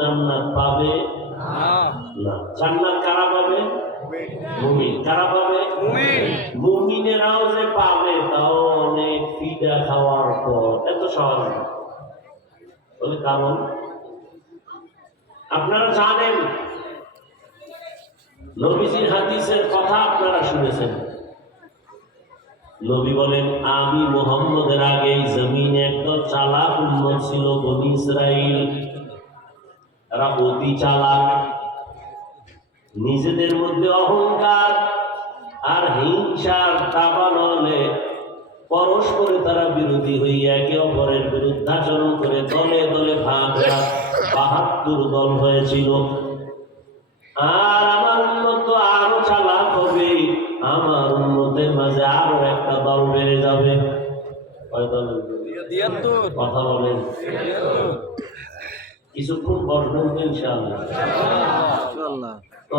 জান্নাত পাবে না। জান্নাত কারা পাবে? মুমিন। কারা পাবে? মুমিনেরাও যে পাবে তাও অনেক ফিদা খাওয়ার পর, এত সহজ না। বলে কারণ আপনারা জানেন, নবীজির হাদিসের কথা আপনারা শুনেছেন। নবী বলেন, আমি মুহাম্মদের আগে জমিনে একটা চালাক উম্মত ছিল, বনী ইসরাইল। তারা অতি চালাক, নিজেদের মধ্যে অহংকার আর হিংসার দাবানলে পরস্পরে তারা বিরোধী হইয়া একে অপরের বিরুদ্ধাচরণ করে দলে দলে ভাগ ৭২ দল হয়েছিল। আর আমার উন্নত আরো চালাক হবে, আমার উন্নতের মাঝে আরো একটা দল বেড়ে যাবে। কথা বলেন, কিছুক্ষণ বসবেন ইনশাআল্লাহ।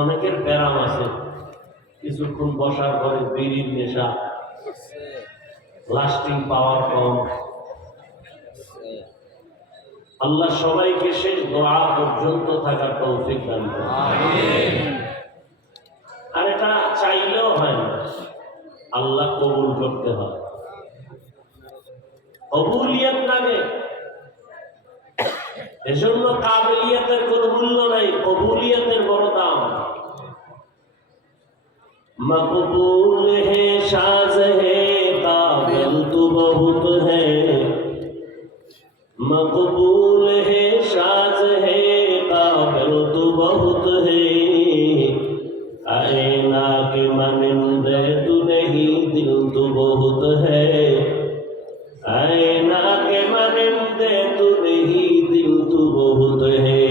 অনেকের ব্যারাম আছে, কিছুক্ষণ বসার পরে বিড়ির নেশা, লাস্টিং পাওয়ার কম। আল্লাহ সবাইকে শেষ দোয়া পর্যন্ত থাকার তৌফিক দান করুন। আর এটা চাইলেও হয় না, আল্লাহ কবুল করতে হয়। কবুলিয়ত লাগে, এজন্য কাবিলিয়তের কোন মূল্য নাই, কবুলিয়তের বড় দাম। মকবুল হে সাজ হে কাবিল তু বহুত হে, মকবুল হে সাজ হে কাবিল তু বহুত হে, আয়না কে মানিন্দে তু নেহি দিল তু বহুত হে, আয়না কে মানিন্দে তু নেহি দিল তু বহুত হে।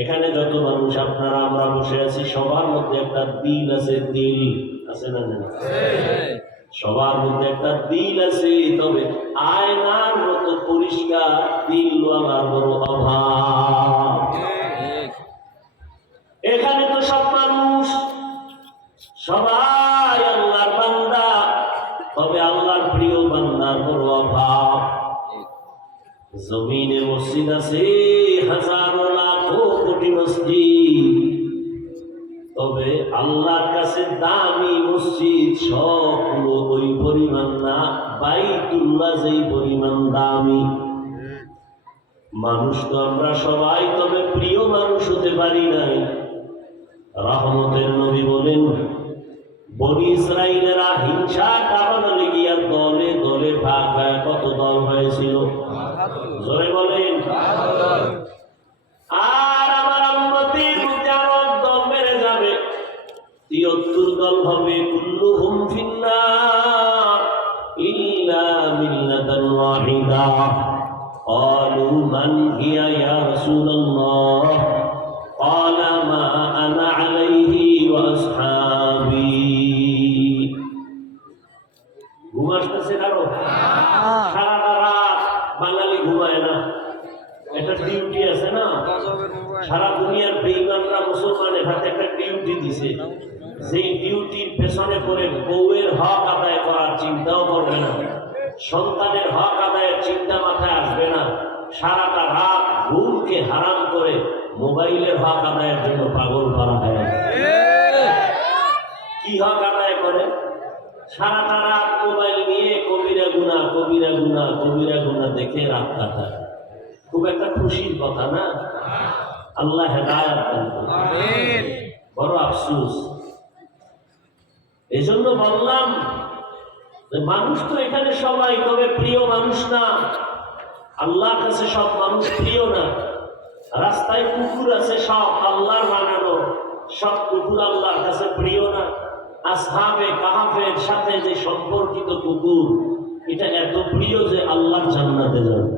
এখানে যত মানুষ আপনারা আমরা বসে আছি, সবার মধ্যে একটা দিল আছে। দিল আছে না? সবার মধ্যে একটা দিল আছে, তবে আয়নার মতো পরিষ্কার দিলওয়ালার বড় অভাব। এখানে তো সব মানুষ সবাই আল্লাহর বান্দা, তবে আল্লাহর প্রিয় বান্দার বড় অভাব। জমিনে মসজিদ আছে হাজারো লাখো কোটি মসজিদ, তবে আল্লাহর কাছে দামি মসজিদ সবগুলো ওই পরিমাণ না, বাইতুল্লাহ যেই পরিমাণ দামি। মানুষ তো আমরা সবাই, তবে প্রিয় মানুষ হতে পারি নাই। রহমতের নবী বলেন, বনী ইসরাইলেরা হিংসা কারণে গিয়া দলে দলে ভাগ হয়ে কত দল হয়েছিল? জোরে বলেন। আর আমার উম্মতের মধ্যে আরো দল বেড়ে যাবে, ৭৩ দল হবে। কুল্লুহুম ফিন্নার ইল্লা মিল্লাতান ওয়াহিদা। ক্বালু মান হিয়া ইয়া রাসূলুল্লাহ? ক্বালা মা আনা আলাইহি ওয়া আসহাবি। ঘুম আসতেছে কারো? সারাটা রাত বাঙালি ঘুমায় না, একটা ডিউটি আছে না। সারা দুনিয়ার বেঈমানরা মুসলমানের হাতে একটা ডিউটি দিছে, যেই ডিউটির পেছনে পড়ে বউয়ের হক আদায় করার চিন্তাও করবে না, সন্তানের হক আদায়ের চিন্তা মাথায় আসবে না। সারাটা রাত ঘুমকে হারাম করে মোবাইলের হক আদায়ের জন্য পাগল করা হয়। কি হক আদায় করে? সারাটা রাত মোবাইল নিয়ে কবিরা গুনাহ কবিরা গুনাহ কবিরা গুনাহ দেখে রাত কাটায়। খুব একটা খুশির কথা না? আল্লাহ হেদায়েত দান করুন। আমিন। বড় আফসোস। এজন্য বললাম যে মানুষ তো এখানে সবাই, তবে প্রিয় মানুষ না। আল্লাহর কাছে সব মানুষ প্রিয় না। রাস্তায় কুকুর আছে, সব আল্লাহর বানানো, সব কুকুর আল্লাহর কাছে প্রিয় না। আসহাবে কাহাফের সাথে যে সম্পর্কিত কুকুর, এটা এত প্রিয় যে আল্লাহর জান্নাতে যাবে।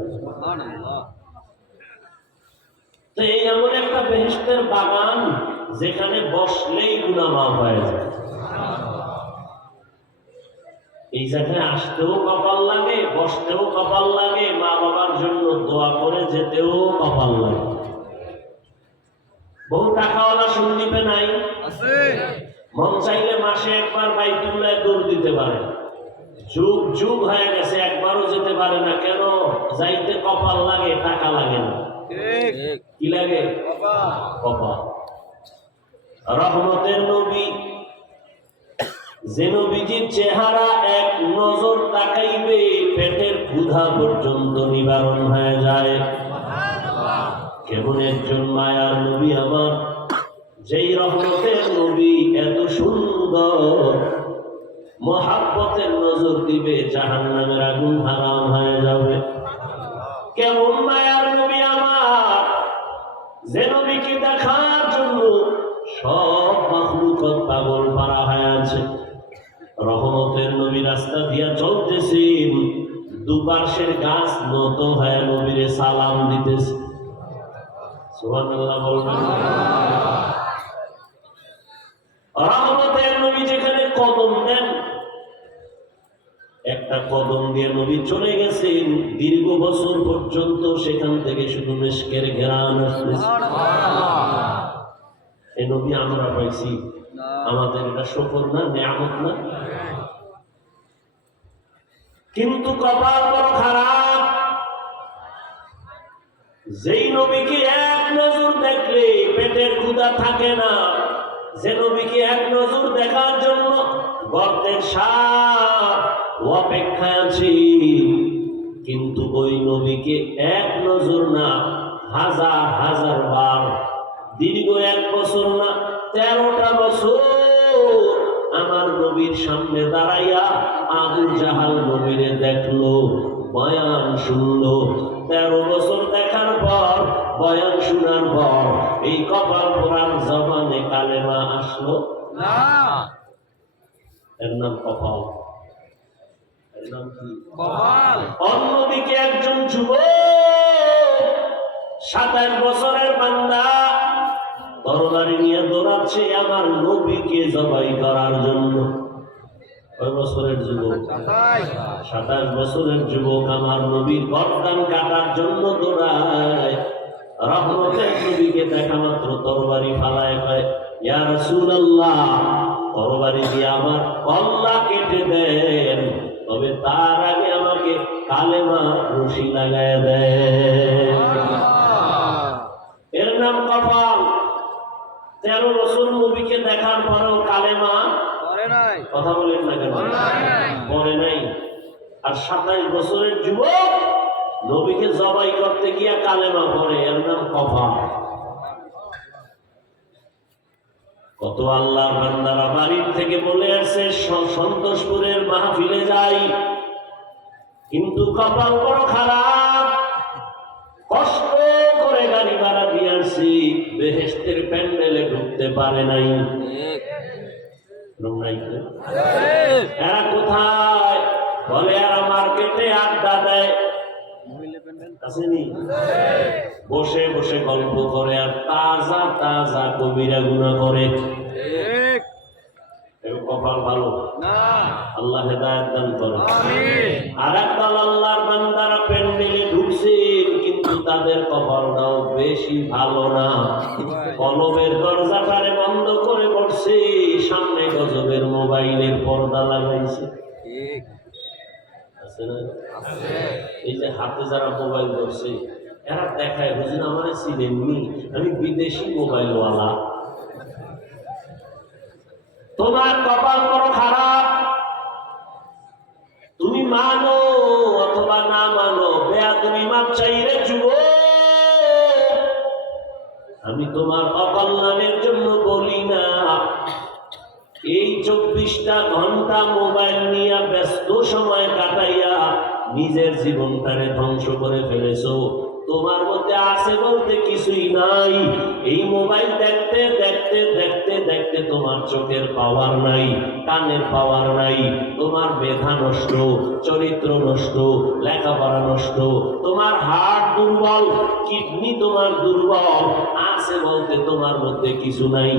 তো এই এমন একটা বেহেশতের বাগান, যেখানে বসলেই গুনাহ মাফ হয়ে যায়। এই জায়গায় আসতেও কপাল লাগে, বসতেও কপাল লাগে, মা বাবার জন্য দোয়া করে যেতেও কপাল লাগে। বহু টাকাওয়ালা সন্দীপে নাই, মন চাইলে মাসে একবার বাইতুল্লাহ দৌড় দিতে পারে, যুগ যুগ হয়ে গেছে একবারও যেতে পারে না। কেন? যাইতে কপাল লাগে, টাকা লাগে না। কি লাগে? কপাল। রহমতের নবী, যে নবীজির চেহারা এক নজর তাকাইবে পেটের ক্ষুধা পর্যন্ত নিবারণ হয়ে যায়। কেমন একজন মায়ার নবী আমার, যেই রহমতের নবী এত সুন্দর, মহাব্বতের নজর দিবে জাহান্নামের আগুন হারাম হয়ে যাবে। কেমন মায়ার নবী আমার, যে নবীকে দেখার জন্য সব মাখলুকাত পাগল পারা হয়ে আছে। রহমতের নবী রাস্তা দিয়া চলতেছেন, দুপাশের গাছ নত হয়ে নবীরে সালাম দিতেছে। সুবহানাল্লাহ বলবেন। রহমতের নবী যেখানে কদম দেন, একটা কদম দিয়ে নবী চলে গেছেন, দীর্ঘ বছর পর্যন্ত সেখান থেকে শুধু মিশকের ঘেরান আসতেছে। এই নবী আমরা পাইছি, আমাদের এটা শুকর না, নিয়ামত না? কিন্তু কপাল বড় খারাপ, যেই নবীকে এক নজর দেখলে পেটের ক্ষুধা থাকে না, যে নবীকে এক নজর দেখার জন্য গর্তের সাপ অপেক্ষায় আছি, কিন্তু ওই নবীকে এক নজর না, হাজার হাজার বার, দীর্ঘ 1 বছর না 13টা বছর আমার নবীর সামনে দাঁড়াইয়া আবু জাহাল নবীরে দেখলো, বয়ান শুনলো। 13 বছর দেখার পর, বয়ান শোনার পর এই কপাল পোড়ার জবানে কালেমা আসলো না। এর নাম কপাল। এর নাম কি? কপাল। অন্যদিকে একজন যুবক 27 বছরের বান্দা তরবারি নিয়ে দৌড়াচ্ছে আমার নবীকে জবাই করার জন্য। কয় বছরের যুবক? 27 বছরের যুবক আমার নবীর গর্দান কাটার জন্য দৌড়ায়। রহমতের নবীকে দেখা মাত্র তরবারি ফালায় কয়, ইয়া রাসূলুল্লাহ, তরবারি দিয়ে আমার কল্লা কেটে দেন, তবে তার আগে আমাকে কালেমা রশি লাগায় দেন। এর নাম কপাল। 13 বছর নবীকে দেখার পরেও কালেমা পড়ে নাই। কথা বলেন না কেন? পড়ে নাই। আর 27 বছরের যুবক নবীকে জবাই করতে গিয়া কালেমা পড়ে, এর নাম কপাল। কত আল্লাহর বান্দারা বাড়ির থেকে বলে আসছে সন্তোষপুরের মাহফিলে যাই, কিন্তু কপাল বড় খারাপ, কষ্ট করে গাড়ি ভাড়া দিয়ে আসছি, বেহেশতের প্যান্ডেলে ঢুকতে পারে নাই। এরা কোথায়? বলে এরা মার্কেটে আড্ডা দেয়, আসেনি? বসে বসে গল্প করে আর তাজা তাজা কবিরা গুনাহ করে। কপাল ভালো না, আল্লাহ হেদায়েত দান করেন। আর একদল আল্লাহর বান্দারা প্যান্ডেলে ঢুকছেন, কিন্তু তাদের কপালটাও বেশি ভালো না। কলবের দরজাটারে বন্ধ করে বসছে, সামনে গজবের মোবাইলের পর্দা লাগাইছে। আছে না? এই যে হাতে যারা মোবাইল ধরছে, এরা দেখায় বুঝি না আমার চিনেননি, আমি বিদেশি মোবাইলওয়ালা। তোমার কপাল বড় খারাপ, তুমি মানো অথবা না মানো, বেয়াদবি মাপ চাইরে যুবক। আমি তোমার অকল্যাণের জন্য বলি না। এই 24টা ঘন্টা মোবাইল নিয়ে ব্যস্ত সময় কাটাইয়া নিজের জীবনটারে ধ্বংস করে ফেলেছো। তোমার মধ্যে আছে বলতে কিছুই নাই। এই মোবাইল দেখতে দেখতে দেখতে দেখতে তোমার চোখের পাওয়ার নাই, কানের পাওয়ার নাই, তোমার মেধা নষ্ট, চরিত্র নষ্ট, লেখাপড়া নষ্ট, তোমার হার্ট দুর্বল, কিডনি তোমার দুর্বল। আছে বলতে তোমার মধ্যে কিছু নাই,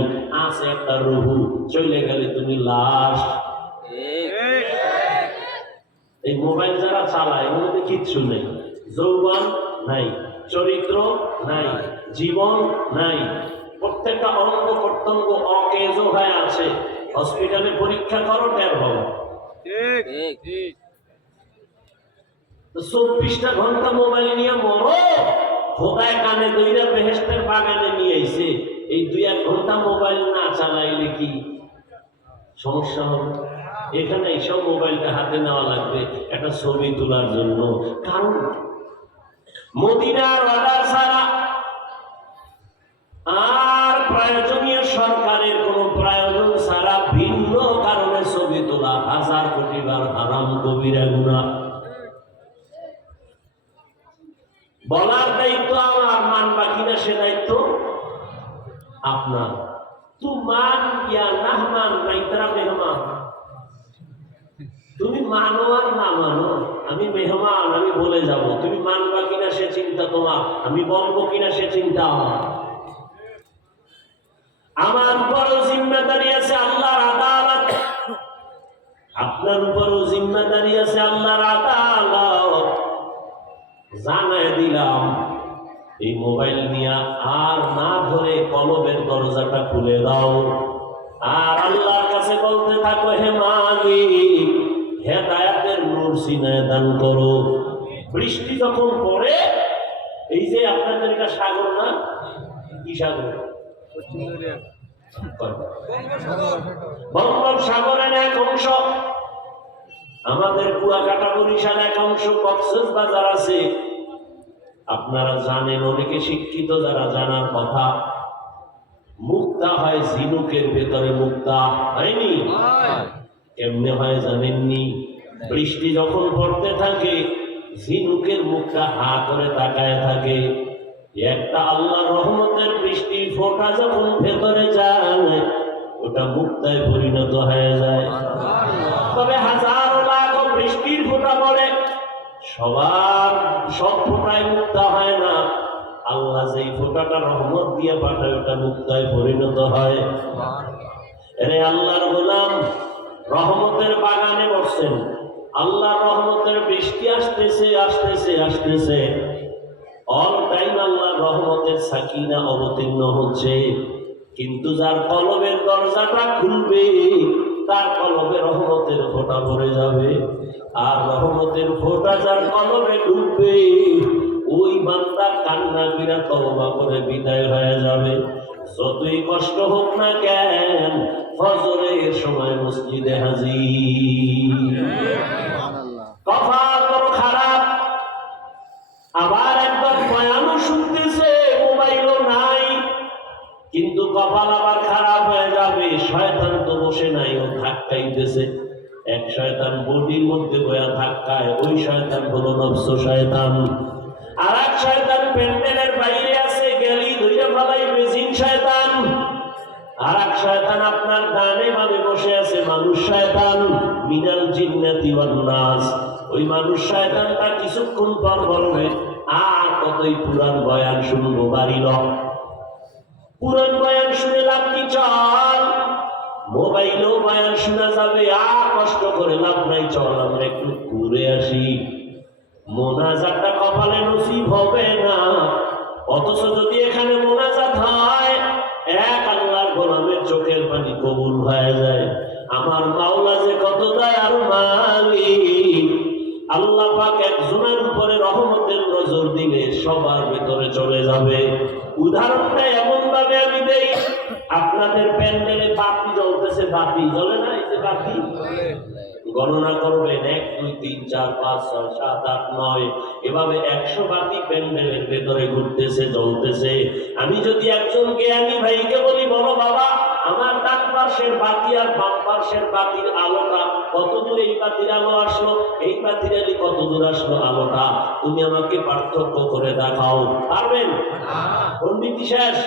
আছে একটা রুহু, চলে গেলে তুমি লাশ। এই মোবাইল যারা চালায় এর মধ্যে কিচ্ছু নেই, যৌবন নাই, চরিত্র নাই, জীবন নাই, প্রত্যেকটা অঙ্গ প্রত্যঙ্গ অকেজ হয়ে আছে। হসপিটালে পরীক্ষা করো, টের হবো। 24টা ঘন্টা মোবাইল নিয়ে মরো, খোদায় কানে দইরা বেহেশতের বাগানে নিয়ে আইছে, এই 2-1 ঘন্টা মোবাইল না চালাইলে কি সমস্যা হবে? এখানে এইসব মোবাইলটা হাতে নেওয়া লাগবে একটা ছবি তোলার জন্য। কারণ মদিনার অর্ডার ছাড়া আর প্রয়োজনীয় সরকারের কোন প্রয়োজন ছাড়া ভিন্ন কারণে ছবি তোলা 1000 কোটি বার হারাম, কবিরা গুনাহ। বলার দায়িত্ব আমার, মানবা কিনা সে দায়িত্ব আপনার। তু মান ইয়া নাহমান নাইতারা মেহমান, তুমি মানো আর না মানো, আমি মেহমান, আমি বলে যাব। তুমি মানবা কিনা সে চিন্তা তোমার, আমি বলবো কিনা সে চিন্তা আমার। আমার উপরও জিম্মেদারি আছে আল্লাহর আদালত, আপনার উপরও জিম্মেদারি আছে আল্লাহর আদালত। জানায় দিলাম এই মোবাইল নিয়ে আর না ধরে কলবের দরজাটা খুলে দাও, আর আল্লাহর কাছে বলতে থাকো, হে মালিক হেদায়েতের নূর সিনায় দান করো। বৃষ্টি যখন পড়ে, এই যে আপনাদের এটা সাগর না, কি সাগর? বঙ্গোপসাগরের এক অংশ, আমাদের কুয়াকাটা বরিশাল এক অংশ, কক্সবাজার আছে। আপনারা জানেন, অনেকে শিক্ষিত যারা জানার কথা, মুক্তা হয় ঝিনুকের ভেতরে, মুক্তা হয়নি? কেমনে হয় জানেননি? বৃষ্টি যখন পড়তে থাকে, ঝিনুকের মুখটা হা করে তাকায় থাকে। একটা আল্লাহর রহমতের বৃষ্টির ফোঁটা যখন ভেতরে যায়, ওটা মুক্তায় পরিণত হয়ে যায়। তবে হাজার লাখ বৃষ্টির ফোঁটা পড়ে, সব ফোঁটায় মুক্তা হয় না। আল্লাহ যেই ফোঁটাটা রহমত দিয়ে পাঠায়, ওটা মুক্তায় পরিণত হয়। এরে আল্লাহর গোলাম, রহমতের বাগানে বসছেন, আল্লাহর রহমতের বৃষ্টি আসতেছে আসতেছে আসতেছে, অল টাইম আল্লাহর রহমতের সাকিনা অবতীর্ণ হচ্ছে। কিন্তু যার কলবের দরজাটা খুলবে, তার কলবে রহমতের ফোঁটা ভরে যাবে। আর রহমতের ফোঁটা যার কলবে ঢুকবে, ওই বান্দা কান্না বিরা তওবা করে বিদায় হয়ে যাবে। যতই কষ্ট হোক না কেন, ফজরের সময় মসজিদে হাজির। কপাল বড় খারাপ, আবার একদম বয়ানও শুনতেছে, মোবাইলও নাই, কিন্তু কপাল আবার খারাপ হয়ে যাবে। শয়তান তো বসে নাই, ও ধাক্কাইতেছে। এক শয়তান বডির মধ্যে বয়া ধাক্কায়, ওই শয়তান হলো নফস শয়তান। আর এক শয়তান প্যান্ডেলের বাইরে আছে, গেলি ধইরা ফালাইবে, জিন শয়তান। আর এক শয়তান আপনার ডানে বামে বসে আছে, মানুষ শয়তান, মিনাল জিন্নাতি ওয়ান নাস। ওই মানুষ শয়তানটা কিছুক্ষণ পর বলবে, আর কতই পুরান বয়ান শুনবো, বাড়ি ল। পুরান বয়ান শুনে লাভ কি? চল, মোবাইলেও বয়ান শোনা যাবে, আর কষ্ট করে লাভ নাই, চল আমরা একটু ঘুরে আসি। মোনাজাতটা কপালে নসিব হবে না, অথচ যদি এখানে মোনাজাত হয়, এক আল্লাহর গোলামের চোখের পানি কবুল হয়ে যায়। আমার মাওলা যে কত দয়ার মালিক, আল্লাহ পাক একজনের উপরে রহমতের নজর দিলে সবার ভিতরে চলে যাবে। উদাহরণটা এমন ভাবে আমি দেই, আপনাদের প্যান্ডেলে বাতি জ্বলতেছে, বাতি জ্বলে না? এই যে বাতি গণনা করবেন, 1 2 3 4 5 6 7 8 9, এভাবে 100 বাতি প্যান্ডেলের ভেতরে ঘুরতেছে, জ্বলতেছে। আমি যদি একজন জ্ঞানী ভাইকে বলি, বলো বাবা, আমার ডান পাশের বাতি আর বাম পাশের বাতির আলোটা কত দূর, এই বাতির আলো আসলো, এই বাতির আলো কত দূর আসলো আলোটা, তুমি আমাকে পার্থক্য করে দেখাও। পারবেন? পণ্ডিত শেষ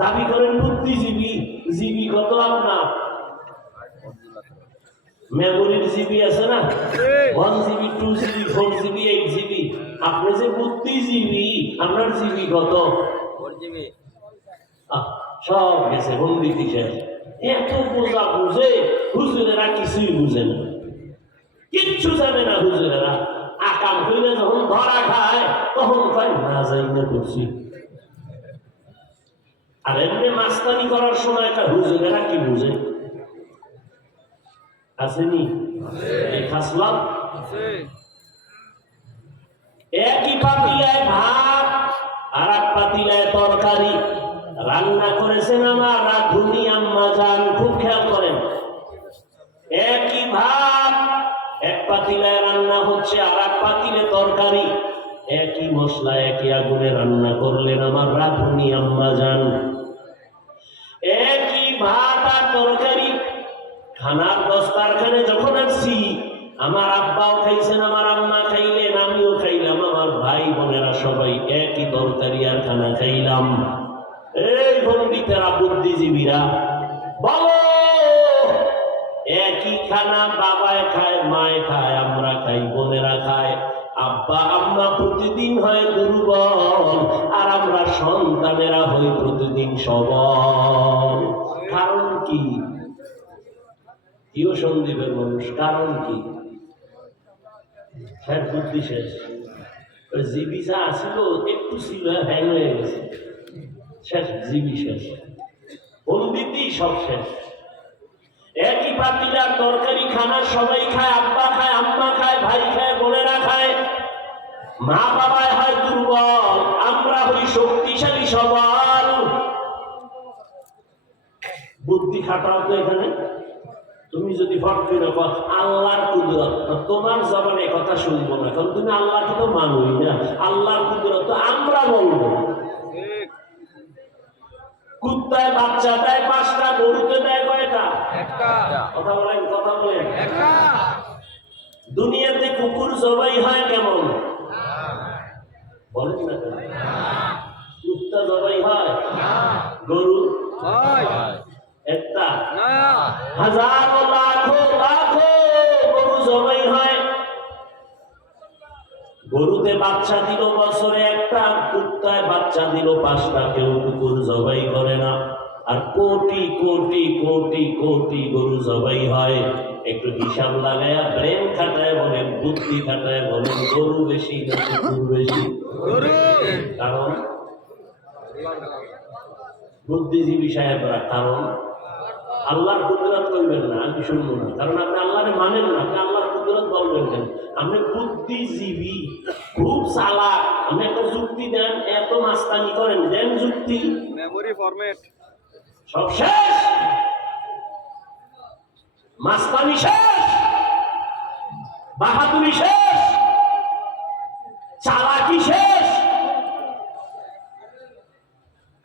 দাবি করেন বুদ্ধিজীবী। জিবি কত আপনার? মেমোরির জিবি আছে না, 1 GB 2 GB 4 GB 8 GB। আপনি যে বুদ্ধিজীবী, আপনার জিবি কত? 4 GB। সব গেছে পণ্ডিত শেষ। এত বোঝা বুঝে, হুজুরেরা কিছুই বুঝে না, কিচ্ছু জানে না হুজুরেরা। আকাম হইলে যখন ধরা খায়, তখন কয় না যাই না করছি। আর এমনি মাস্তানি করার সময় একটা হুজুরেরা কি বুঝে? আসেনি এই খাসলাম? একই পাতিলায় ভাত আর এক পাতিলায় তরকারি রান্না করেছেন আমার রাধুনি আম্মা জান। খুব খেয়াল করেন, একই ভাত এক পাতিলায় রান্না হচ্ছে, আর এক পাতিলে তরকারি। একই মশলা একই আগুনে রান্না করলেন আমার রাধুনি আম্মা জান। একই ভাত আর তরকারি। খানার দস্তারখানে যখন আসছি, আমার আব্বাও খাইছেন, আমার আম্মা খাইলেন, আমিও খাইলাম, আমার ভাই বোনেরা সবাই একই তরকারি আর খানা খাইলাম। এই পণ্ডিতেরা, বুদ্ধিজীবীরা বলো, একই খানা বাবায় খায়, মায় খায়, আমরা খাই, বোনেরা খায়, আব্বা আম্মা প্রতিদিন হয় দুর্বল, আর আমরা সন্তানেরা হই প্রতিদিন সবল। কারণ কি? কেউ সন্দীপের মানুষ, কারণ কি? শেষ, বুদ্ধি শেষ। জিবি যা আসিল একটু ছিল, হ্যাং হয়ে গেছে, শেষ, জিবি শেষ, পন্ডিতই সব শেষ। একই পাতিলার তরকারি খানা সবাই খায়, আব্বা খায়, আম্মা খায়, ভাই খায়, বোনেরা খায়, মা বাবায় হয় দুর্বল, আমরা হই শক্তিশালী সবল। বুদ্ধি খাটাও তো এখানে। তুমি যদি ফট করে আল্লাহর কুদরত, তোমার জবানে কথা শুনবো না, কারণ তুমি আল্লাহকে তো মানুই না। আল্লাহর কুদরত তো আমরা বলবো। কুত্তায় বাচ্চা দেয় 5টা, গরুতে দেয় কয়টা? কথা বলেন, কথা বলেন। দুনিয়াতে কুকুর জবাই হয় কেমন? বলেন না কেন? কুত্তা জবাই হয়, গরু একটা, হাজারো লাখো লাখো গরু জবাই হয়। গরুতে বাচ্চা দিল বছরে একটা, কুত্তায় বাচ্চা দিল 5টা, কেউ কুকুর জবাই করে না। আর কোটি কোটি কোটি কোটি গরু জবাই হয়। একটু হিসাব লাগায়া ব্রেন খাটায় বলেন, বুদ্ধি খাটায় বলেন, গরু বেশি না কুকুর বেশি? কারণ বুদ্ধিজীবী সাহেবরা, কারণ আল্লাহর কুদরত করবেন না, আমি শুনবো না, কারণ আপনি আল্লাহরে মানেন না, আপনি আল্লাহর কুদরত বলবেন কেন? আপনি বুদ্ধিজীবী, খুব চালাক, আপনি একটা যুক্তি দেন, এত মাস্তানি করেন, দেন যুক্তি, মেমোরি ফরম্যাট সব শেষ, মাস্তানি শেষ, বাহাদুরি শেষ, চালাকি শেষ।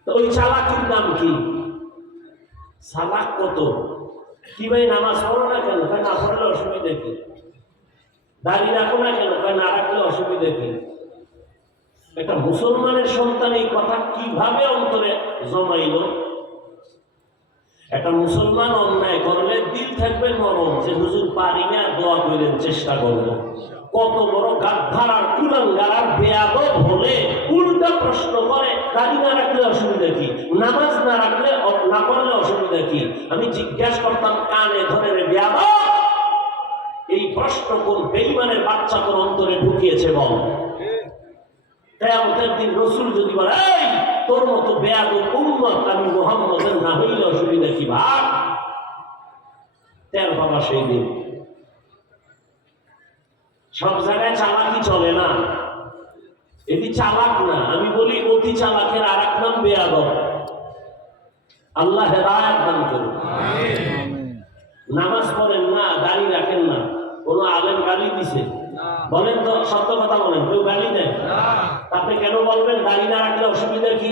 তো ওই চালাকির দাম কি? সালাক কত? কি ভাই নামাজ পড়ো না কেন? না পড়লে অসুবিধা কি? দাঁড়িয়ে রাখো না কেন? না রাখলে অসুবিধা কি? একটা মুসলমানের সন্তান এই কথা কিভাবে অন্তরে জমাইল? একটা মুসলমান অন্যায় করলে দিল থাকবে নরম, যে হুজুর পারি না, দোয়া করেন, চেষ্টা করবো। কত বড় গাদ্দার আর কুলাঙ্গার আর বেয়াদব হলে উল্টা প্রশ্ন করে, দাড়ি না রাখলে অসুবিধা কি? নামাজ না রাখলে, না পড়লে অসুবিধা কি? আমি জিজ্ঞাসা করতাম, কানে ধরে রে বেয়াদব, এই প্রশ্ন কোন বেঈমানের বাচ্চা তোর অন্তরে ঢুকিয়েছে বল? কিয়ামতের দিন রাসূল যদি বলে, এই তোর মতো বেয়াদব উম্মত আমি মুহাম্মদের না হইলে অসুবিধা কি? ভাগ তের বাবা সেই দিন। সব জায়গায় চালাকি চলে না, এটি চালাক না। আমি বলি অতি চালাকের আর এক নাম বেয়াদব। আল্লাহ হেদায়েত দান করুন। নামাজ পড়েন না, দাড়ি রাখেন না, কোন আলেম গালি দিছে? বলেন তো, সত্য কথা বলেন, কেউ গালি দেয়? আপনি কেন বলবেন দাড়ি না রাখলে অসুবিধা কি?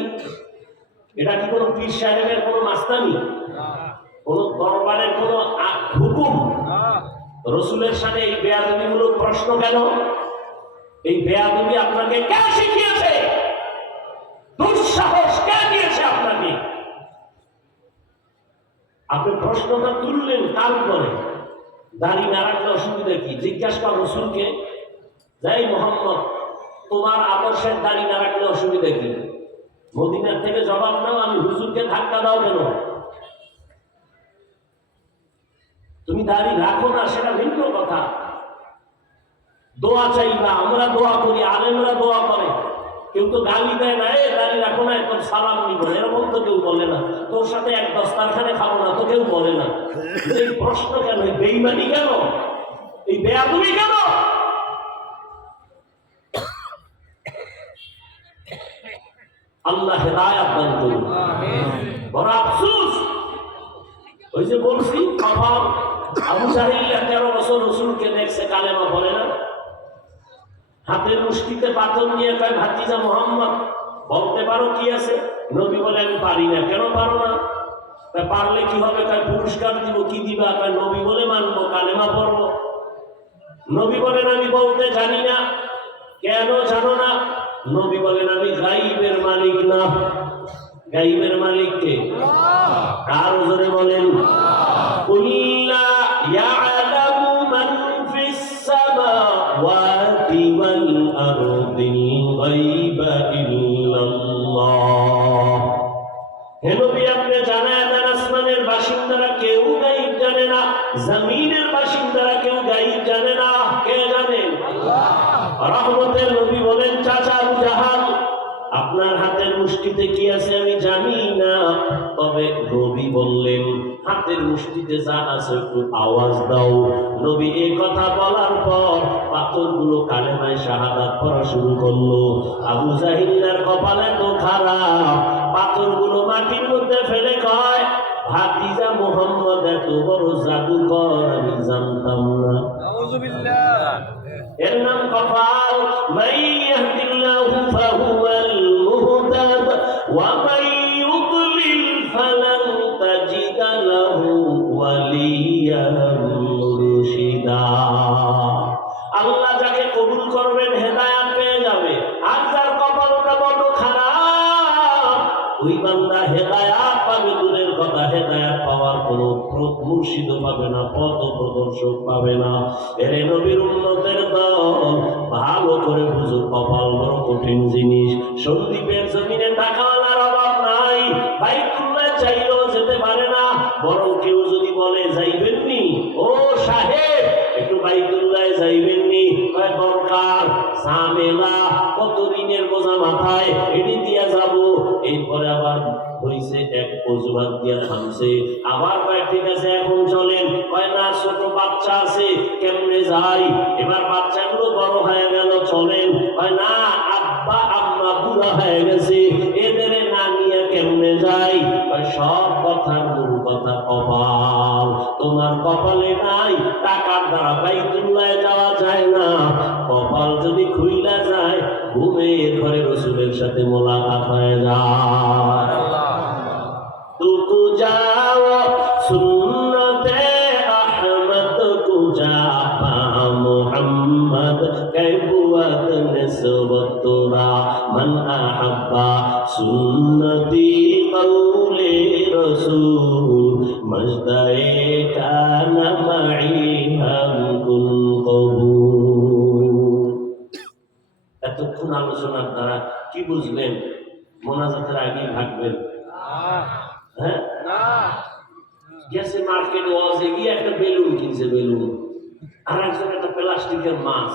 এটা কি কোনো পীর সাহেবের কোনো মাস্তানি, কোন দরবারের কোনো হুকুম? রসুলের সাথে এই বেয়াদবিমূলক প্রশ্ন কেন? এই বেয়াদবি আপনাকে কে শিখিয়েছে? দুঃসাহস কে দিয়েছে আপনাকে? আপনি প্রশ্নটা তুললেন কার করে? দাড়ি না রাখলে অসুবিধা কি? জিজ্ঞাসা কর রসুলকে, যাই মোহাম্মদ, তোমার আদর্শের দাড়ি না রাখলে অসুবিধা কি? মদিনার থেকে জবাব নাও, আমি হুজুরকে ধাক্কা দাও কেন? তুমি দাড়ি রাখো না, সেটা ভিন্ন কথা। দোয়া চাইবা, আমরা দোয়া করি, আলেমরা দোয়া করে, কেউ তো গালি দেয় না, এ দাড়ি রাখো না, এখন সালাম নিব, এরকম তো কেউ বলে না। তোর সাথে এক দস্তারখানে খাবো না তো কেউ বলে না। এই প্রশ্ন কেন? এই বেঈমানি কেন? এই বেয়াদবি কেন? আল্লাহ হেদায়াত দান করুন। বড় আফসোস, ওই যে বলছি কপাল, আবু জাহিল 13 বছর রাসূলকে দেখছে, কালেমা বলে না, হাতের মুষ্টিতে পাথর নিয়ে কয় ভাতিজা মুহাম্মদ বলতে পারো কি আছে? নবী বলে আমি পারি না। কেন পারো না? পারলে কি হবে? কয় পুরস্কার দিব। কি দিবা? কয় নবী বলে মানবো, কালেমা পড়বো। নবী বলেন আমি বলতে জানি না। কেন জানো না? নবী বলেন আমি গাইবের মালিক না। গাইবের মালিক কে? আর জোরে বলেন কুল্লা ইয়ালামু মান ফিস সামাওয়াতি ওয়াল আরদিল গায়বা ইল্লাল্লাহ। হে নবী আপনি জানায় দেন আসমানের বাসিন্দারা কেউ গায়ব জানে না, জমিনের বাসিন্দারা কেউ গায়ব জানে না। কে জানেন? আল্লাহ। রহমতের নবী বলেন চাচা আবু জাহাল আপনার হাতের মুষ্টিতে কি আছে আমি জানি না, তবে নবী বললেন হাতের মুষ্টিতে যা আছে একটু আওয়াজ দাও। নবী এই কথা বলার পর পাথরগুলো কালেমায় শাহাদাত পড়া শুরু করলো। আবু জাহিলের কপালে তো খারাপ, পাথরগুলো মাটির মধ্যে ফেলে কয় ভাতিজা মুহাম্মদ এত বড় জাদুকর আমি জানতাম না। নাউযুবিল্লাহ। এর নাম কপাল। মান ইয়াহদিল্লাহু ফাহুয়াল মুহতাদ ওয়া মান ইউদ্লিল ফালান তাজিদা লাহু ওয়ালিয়ান মুরশিদা। আল্লাহ যাকে কবুল করবেন হেদায়েত পেয়ে যাবে, আর যার কপালটা বড় খারাপ ওই বান্দা হেদায়েত পাবে দূরের কথা, হেদায়েত পাওয়ার কোনো মুর্শিদও পাবে না, পথ প্রদর্শক পাবে না। এর নবীর উম্মতের দল ভালো করে বুঝো, কপাল বড় কঠিন জিনিস। সন্দীপের জমিনে টাকাওয়ালার অভাব নাই, বাইতুল্লাহ চাইলেও যেতে পারে না। বরং কেউ যদি বলে যাইবেননি ও সাহেব একটু বাইতুল্লাহ যাইবেননি, কয় দরকার ঝামেলা, কত ঋণের বোঝা মাথায়, এটি দিয়া যাব। এরপরে আবার হইছে এক অজুহাত দিয়া থামছে, আবার কয় ঠিক আছে এখন চলেন, কয় না ছোট বাচ্চা আছে কেমনে যাই। এবার বাচ্চাগুলো বড় হয়ে গেল, চলেন, কয় না আব্বা আম্মা বুড়া হয়ে গেছে, এদের না নিয়ে কেমনে যাই। কয় সব কথার মূল কথা কপাল, তোমার কপালে নাই, টাকার দ্বারা বাইতুল্লাহ যাওয়া যায় না। কপাল যদি খুইলা যায় ঘুমের ঘরে রাসূলের সাথে মোলাকাত হয়ে যায়। তুকু যাও সুন্নতে আহমদ কুজা পা মুহাম্মদ কৈবুয়াত নিসবতুরা মান আহাব্বা সুন্নতি কওলে রাসূল মজদায়ে কানা মাই হামকুল কবুল। এতক্ষণ আলোচনার দ্বারা কি বুঝলেন? মোনাজাতের আগেই ভাগবেন? হ্যাঁ, গেছে মার্কেটে, ওয়াজে গিয়ে একটা বেলুন কিনছে, বেলুন, আর একজন একটা প্লাস্টিকের মাছ।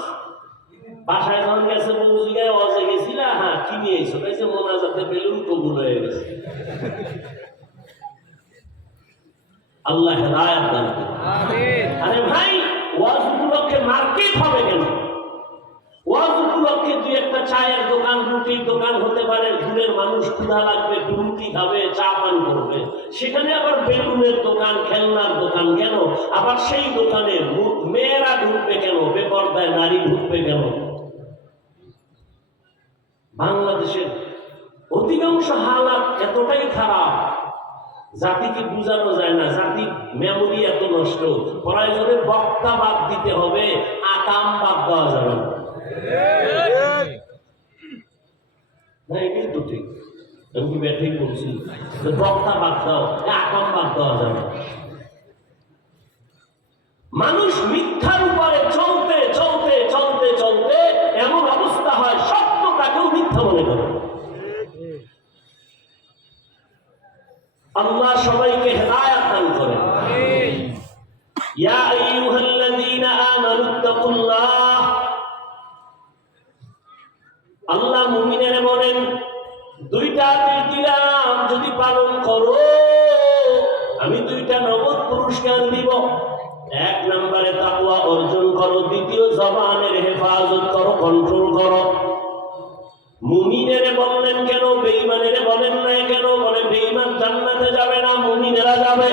বাসায় যখন গেছে বলছি গায়ে ওয়াজে গেছিলা, হ্যাঁ কি নিয়ে এসো? কাছে মোনাজাতে বেলুন কবুল হয়ে গেছে। আল্লাহ হেদায়েত দান করুন। আমিন। আরে ভাই ওয়াজ উপলক্ষে মার্কেট হবে কেন? ওয়াজ উপলক্ষে দুই একটা চায়ের দোকান, রুটির দোকান হতে পারে, দূরের মানুষ ক্ষুধা লাগবে, রুটি খাবে, চা পান করবে, সেখানে আবার বেলুনের দোকান, খেলনার দোকান কেন? আবার সেই দোকানে মেয়েরা ঢুকবে কেন? বেপরদায় নারী ঢুকবে কেন? বাংলাদেশের অধিকাংশ হালাত এতটাই খারাপ, জাতিকে বুঝানো যায় না, জাতির মেমোরি এত নষ্ট। প্রয়োজনে বক্তা বাদ দিতে হবে, আকাম বাদ দেওয়া যাবে না। তো ঠিক, আমি কি ব্যাঠিক বলছি? বক্তা বাদ দাও, আকাম বাদ দেওয়া যাবে। মানুষ মিথ্যার উপরে চলতে চলতে চলতে চলতে এমন অবস্থা হয় সত্যটাকেও মিথ্যা মনে করে। আল্লাহ সবাইকে হেদায়েত দান করেন। ইয়া আইয়ুহাল্লাযীনা আমানুত্তাকুল্লাহ। আল্লাহ মুমিনের বলেন দুইটা আদেশ দিলাম যদি পালন করো আমি দুইটা নগদ পুরস্কার দিব। এক নম্বরে তাকওয়া অর্জন করো, দ্বিতীয় জবানের হেফাজত করো, কন্ট্রোল করো। মুমিনেরে বললেন কেন, বেঈমানেরে বলেন নাই কেন? বলে বেঈমান জান্নাতে যাবে না, মুমিনেরা যাবে।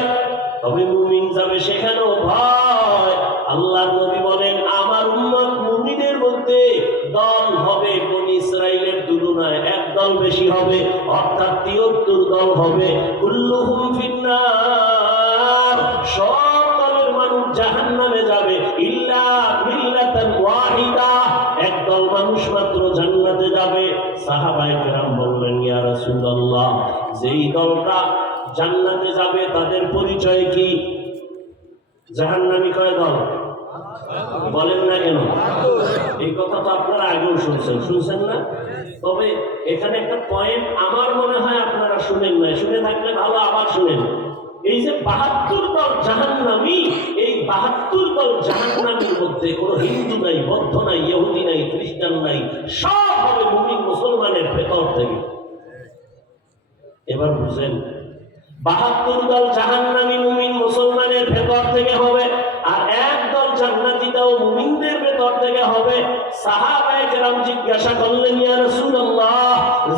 তবে মুমিন যাবে সেখানেও ভয়। আল্লাহর নবী বলেন আমার উম্মত মুমিনের মধ্যে দল হবে বনী ইসরাইলের তুলনায় এক দল বেশি হবে, অর্থাৎ ৭৩ দল হবে। কুল্লুহুম ফিন্নার, সব দলের মানুষ জাহান্নামে যাবে, ইল্লা মিল্লাতান ওয়াহিদা, একদল মানুষ মাত্র জান্নাতে যাবে। সাহাবায়ে কেরাম বললেন ইয়া রাসূলুল্লাহ, যেই দলটা জান্নাতে যাবে তাদের পরিচয় কি? জাহান্নামী কয় দল? বলেন না কেন? এই কথা তো আপনারা আগেও শুনছেন না? তবে এখানে একটা পয়েন্ট আমার মনে হয় আপনারা শুনেন নাই, শুনে থাকলে ভালো, আবার শুনেন। এই যে ৭২ দল জাহান্নামী, এই ৭২ দল জাহান্নামীর মধ্যে কোনো হিন্দু নাই, বৌদ্ধ নাই, ইহুদি নাই, খ্রিস্টান নাই, সব হবে মুমিন মুসলমানের ভেতর থেকে। এবার বুঝেন, ৭২ দল জাহান্নামী মুমিন মুসলমানের ভেতর থেকে হবে, আর এক দল জান্নাতীটাও মুমিনদের ভেতর থেকে হবে। সাহাবায়ে কেরাম জিজ্ঞাসা করলেন ইয়া রাসূলুল্লাহ,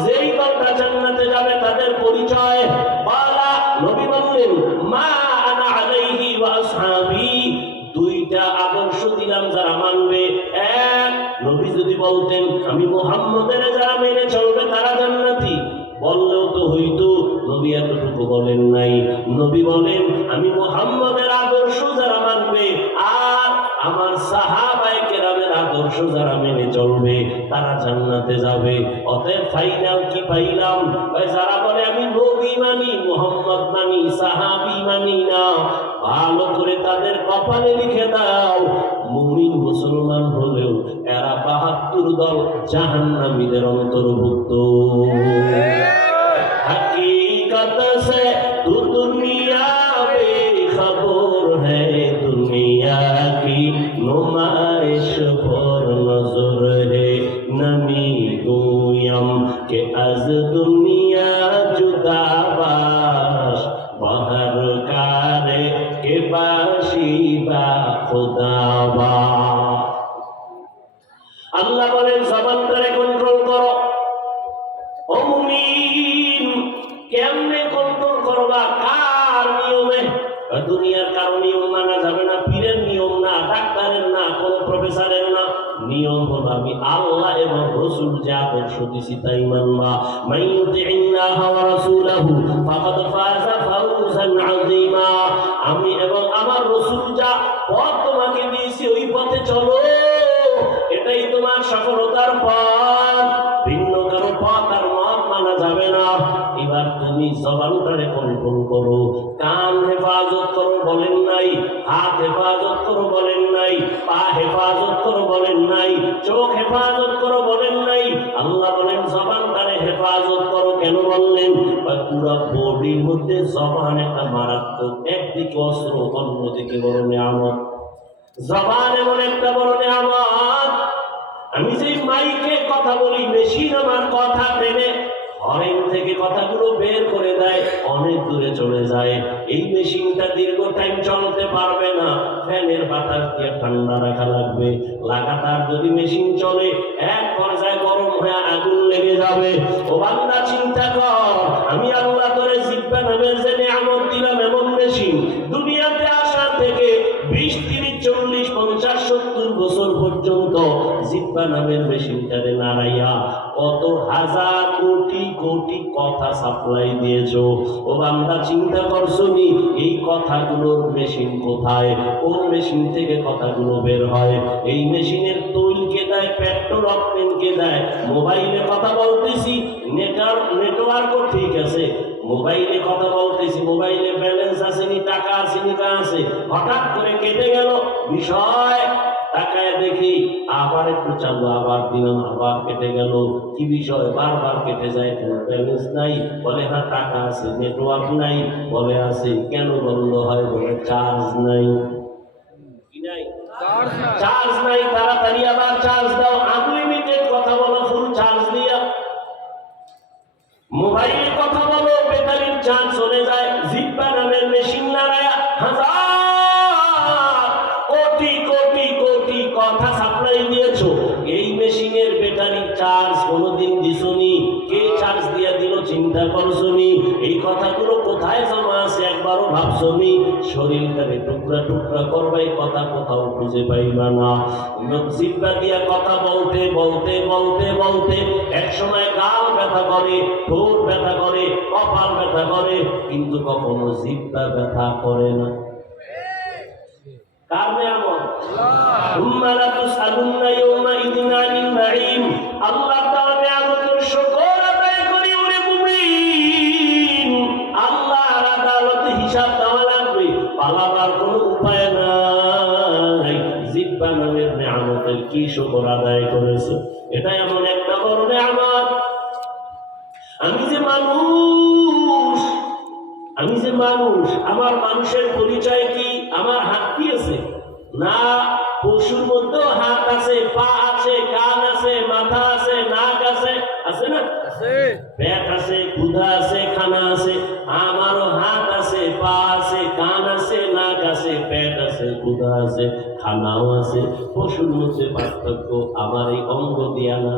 যেই দলটা জান্নাতে যাবে তাদের পরিচয়? বালা, নবী বললেন মা আনা আলাইহি ওয়া আসহাবি, দুইটা আদর্শ দিলাম যারা মানবে। এক, নবী যদি বলতেন আমি মুহাম্মদের যারা মেনে চলবে তারা জান্নাতি, বললেও তো হইতো, নবী এতটুকু বলেন নাই। নবী বলেন আমি মুহাম্মদের আদর্শ যারা মানবে আর আমার সাহাবায়ে কেরামের আদর্শ যারা মেনে চলবে তারা জান্নাতে যাবে। অতএব ফাইনাল কি পাইলাম? যারা বলে আমি নবী মানি, মুহাম্মদ মানি, সাহাবী মানি না, ভালো করে তাদের কপালে লিখে দাও, মুমিন মুসলমান হলেও এরা ৭২ দল জাহান্নামীদের অন্তর্ভুক্ত। हकीकत से तू दुनिया बेखबर है, दुनिया की नुमाइश पर नजर है, नमी गोयम के अज दुनिया जुदा बाश, बाहर कारे के बाशी बा खुदा बा। আল্লাহ বলেন জবানটারে কন্ট্রোল করো। ও মুমিন, কেমনে কন্ট্রোল করবা? কার নিয়মে? দুনিয়ার কারো নিয়ম মানা যাবে না, পীরের নিয়ম না, ডাক্তারের না, কোন প্রফেসরের না। নিয়ম হলো আমি আল্লাহ এবং রাসূল যা আদর্শ দিয়েছি তাই মানবা। মাইয়ুতিল্লাহ ওয়া রাসূলাহু ফাকাদ ফাযা ফাওজান আযীমা, আমি এবং আমার রাসূল যা পথ তোমাকে দিয়েছি ওই পথে চলো, এটাই তোমার সফলতার পথ। ভিন্ন কারো পথ আর মত মানা যাবে না। এবার তুমি জবানটারে কন্ট্রোল করো, কান হেফাজত করো বলেন নাই, হাত হেফাজত করো বলেন নাই, পা হেফাজত করো বলেন নাই, চোখ হেফাজত করো বলেন নাই। আল্লাহ বলেন জবানটারে হেফাজত করো। কেন বললেন? পুরো বডির মধ্যে জবান একটা মারাত্মক, একদিকে অস্ত্র অন্যদিকে বড় নিয়ামত। জবান এমন একটা বড় নিয়ামত, আমি যে মাইকে কথা বলি, মেশিন আমার কথা টেনে হরেন থেকে কথাগুলো বের করে দেয়, অনেক দূরে চলে যায়। এই মেশিনটা দীর্ঘ টাইম চলতে পারবে না, ফ্যানের বাতাস দিয়ে ঠান্ডা রাখা লাগবে। লাগাতার যদি মেশিন চলে এক পর্যায়ে গরম হয়ে আগুন লেগে যাবে। ও বান্দা চিন্তা কর, আমি আল্লাহ তোরে জিব্বা নামের যে নিয়ামত দিলাম, এমন মেশিন দুনিয়াতে আসা থেকে 20, 30, 40, 50, 70 বছর পর্যন্ত জিব্বা নামের মেশিনটারে নাড়াইয়া কত হাজার কোটি কোটি কথা সাপ্লাই দিয়েছো। ও বান্দা চিন্তা করছো নি এই কথাগুলোর মেশিন কোথায়? কোন মেশিন থেকে কথাগুলো বের হয়? এই মেশিনের তৈল কে দেয়? পেট্রোল অকটেন কে দেয়? মোবাইলে কথা বলতেছি, নেটওয়ার্কও ঠিক আছে, মোবাইলে কথা বলতেছি, মোবাইলে ব্যালেন্স আসেনি, টাকা আসেনি, তা আছে, হঠাৎ করে কেটে গেল বিষয়, তাকায় দেখি আবার একটু চালু, আবার দিলাম, আবার কেটে গেল। কি বিষয়? বারবার কেটে যায়, কোনো ব্যালেন্স নাই। বলে হ্যাঁ টাকা আছে। নেটওয়ার্ক নাই? বলে আছে। কেন বন্ধ হয়? বলে চার্জ নাই। কি নাই? চার্জ নাই। তাড়াতাড়ি আবার চার্জ দাও, আনলিমিটেড কথা বলো, ফুল চার্জ দিয়া। মোবাইলে কথা বলো, ব্যাটারির চার্জ চলে যায়। জিব্বা নামের মেশিন নাড়ায়া হাজার কোটি কোটি কোটি কথা সাপ্লাই দিয়েছো। এই মেশিনের ব্যাটারি চার্জ কোনোদিন দিছো চিন্তা করছনি? এই কথাগুলো কোথায় জমা আছে একবারও ভাবছনি? শরীরটারে টুকরা টুকরা করবাই, কথা কোথাও খুঁজে পাইবা না। জিহ্বা দিয়া কথা বলতে বলতে বলতে বলতে এক সময় গাল ব্যথা করে, ঠোঁট ব্যথা করে, কপাল ব্যথা করে, কিন্তু কখনো জিহ্বা ব্যথা করে না। কার নিয়ামত? সুম্মা লাতুসআলুন্না ইয়াওমাইযিন আনিন নাঈম। আল্লাহ তাআলা নিয়ামতের শুকর আদায় করি ওরে মুমিন। আল্লাহর আদালতে হিসাব দেওয়া লাগবে, পালাবার কোনো উপায় নাই। জিহ্বা নামের নিয়ামতের কি শুকর আদায় করেছে? এটা এমন একটা বড় নিয়ামত। আমি যে মানুষ, আমার মানুষের পরিচয় কি? আমার হাত কি আছে? না, পশুর মধ্যেও হাত আছে, পা আছে, কান আছে, মাথা আছে, নাক আছে, আছে না? পেট আছে, ক্ষুধা আছে, খানা আছে। আমারও হাত আছে, পা আছে, কান আছে, নাক আছে, পেট আছে, ক্ষুধা আছে, খানাও আছে। পশুর মধ্যে পার্থক্য আমার এই অঙ্গ দিয়া না,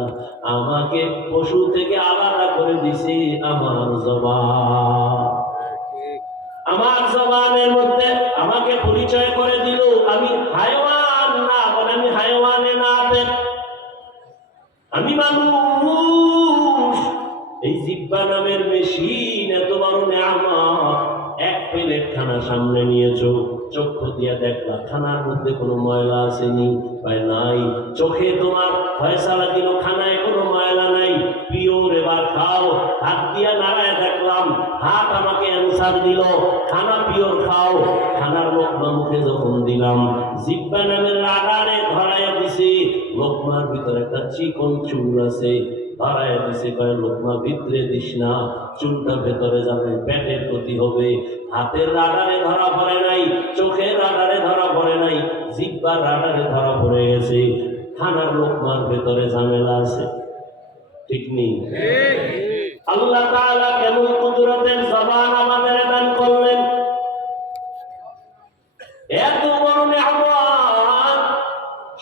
আমাকে পশু থেকে আলাদা করে দিছে আমার জবান। আমার জবানের মধ্যে আমাকে পরিচয় করে দিল আমি হায়ওয়ান না, বলে আমি হায়ওয়ানে না, আমি মানুষ। এই জিহ্বা নামের মেশিন এত বড় নিয়ামত। এক প্লেট খানা সামনে নিয়েছো, চক্ষু দিয়া দেখলা খানার মধ্যে কোনো ময়লা আসেনি, ভাই নাই। চোখে তোমার ফয়সালা দিল খানায় কোনো ময়লা নাই, পিওর, এবার খাও। হাত দিয়া নাড়ায় দেখলাম, হাত আমাকে অ্যান্সার দিল খানা পিওর, খাও। খানার লোকমা মুখে যখন দিলাম, জিহ্বা নামের রাডারে ধরাইয়া দিছে। লোকমার ভিতরে একটা চিকন চুল আছে, ধরাইয়া দিছে, কয় লোকমা ভিতরে দিস না, চুলটা ভেতরে যাবে, পেটের ক্ষতি হবে। হাতের রাডারে ধরা পড়ে নাই, চোখের রাডারে ধরা পড়ে নাই, জিহ্বার রাডারে ধরা পড়ে গেছে। খানার লোকমার ভেতরে ঝামেলা আছে, ঠিক নেই? আল্লাহ তাআলা কেমন কুদরতের জবান আমাদের দান করলেন। এত বড় নিয়ামত,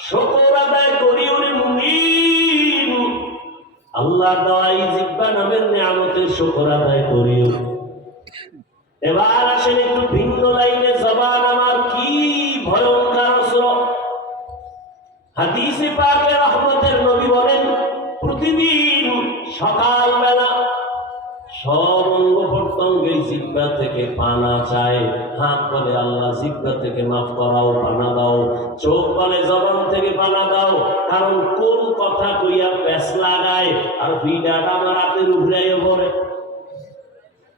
শুকর আদায় করি ওরে মুমিন। আল্লাহ দেওয়াই জিহ্বা নামের নিয়ামতের শুকর আদায় করিও। এবার আসেন একটু ভিন্ন লাইনে, জবান আমার কি ভয়ঙ্কর অস্ত্র। হাদিসে পাকে রহমতের নবী বলেন, প্রতিদিন সকালবেলা সব অঙ্গ প্রত্যঙ্গে জিহ্বা থেকে পানা চায়। হাত বলে আল্লাহ জিহ্বা থেকে মাফ করাও, পানা দাও। চোখ বলে জবান থেকে পানা দাও, কারণ কোন কথা কইয়া প্যাস লাগায় আর ভিড়াটা আমার হাতের উঠে পড়ে।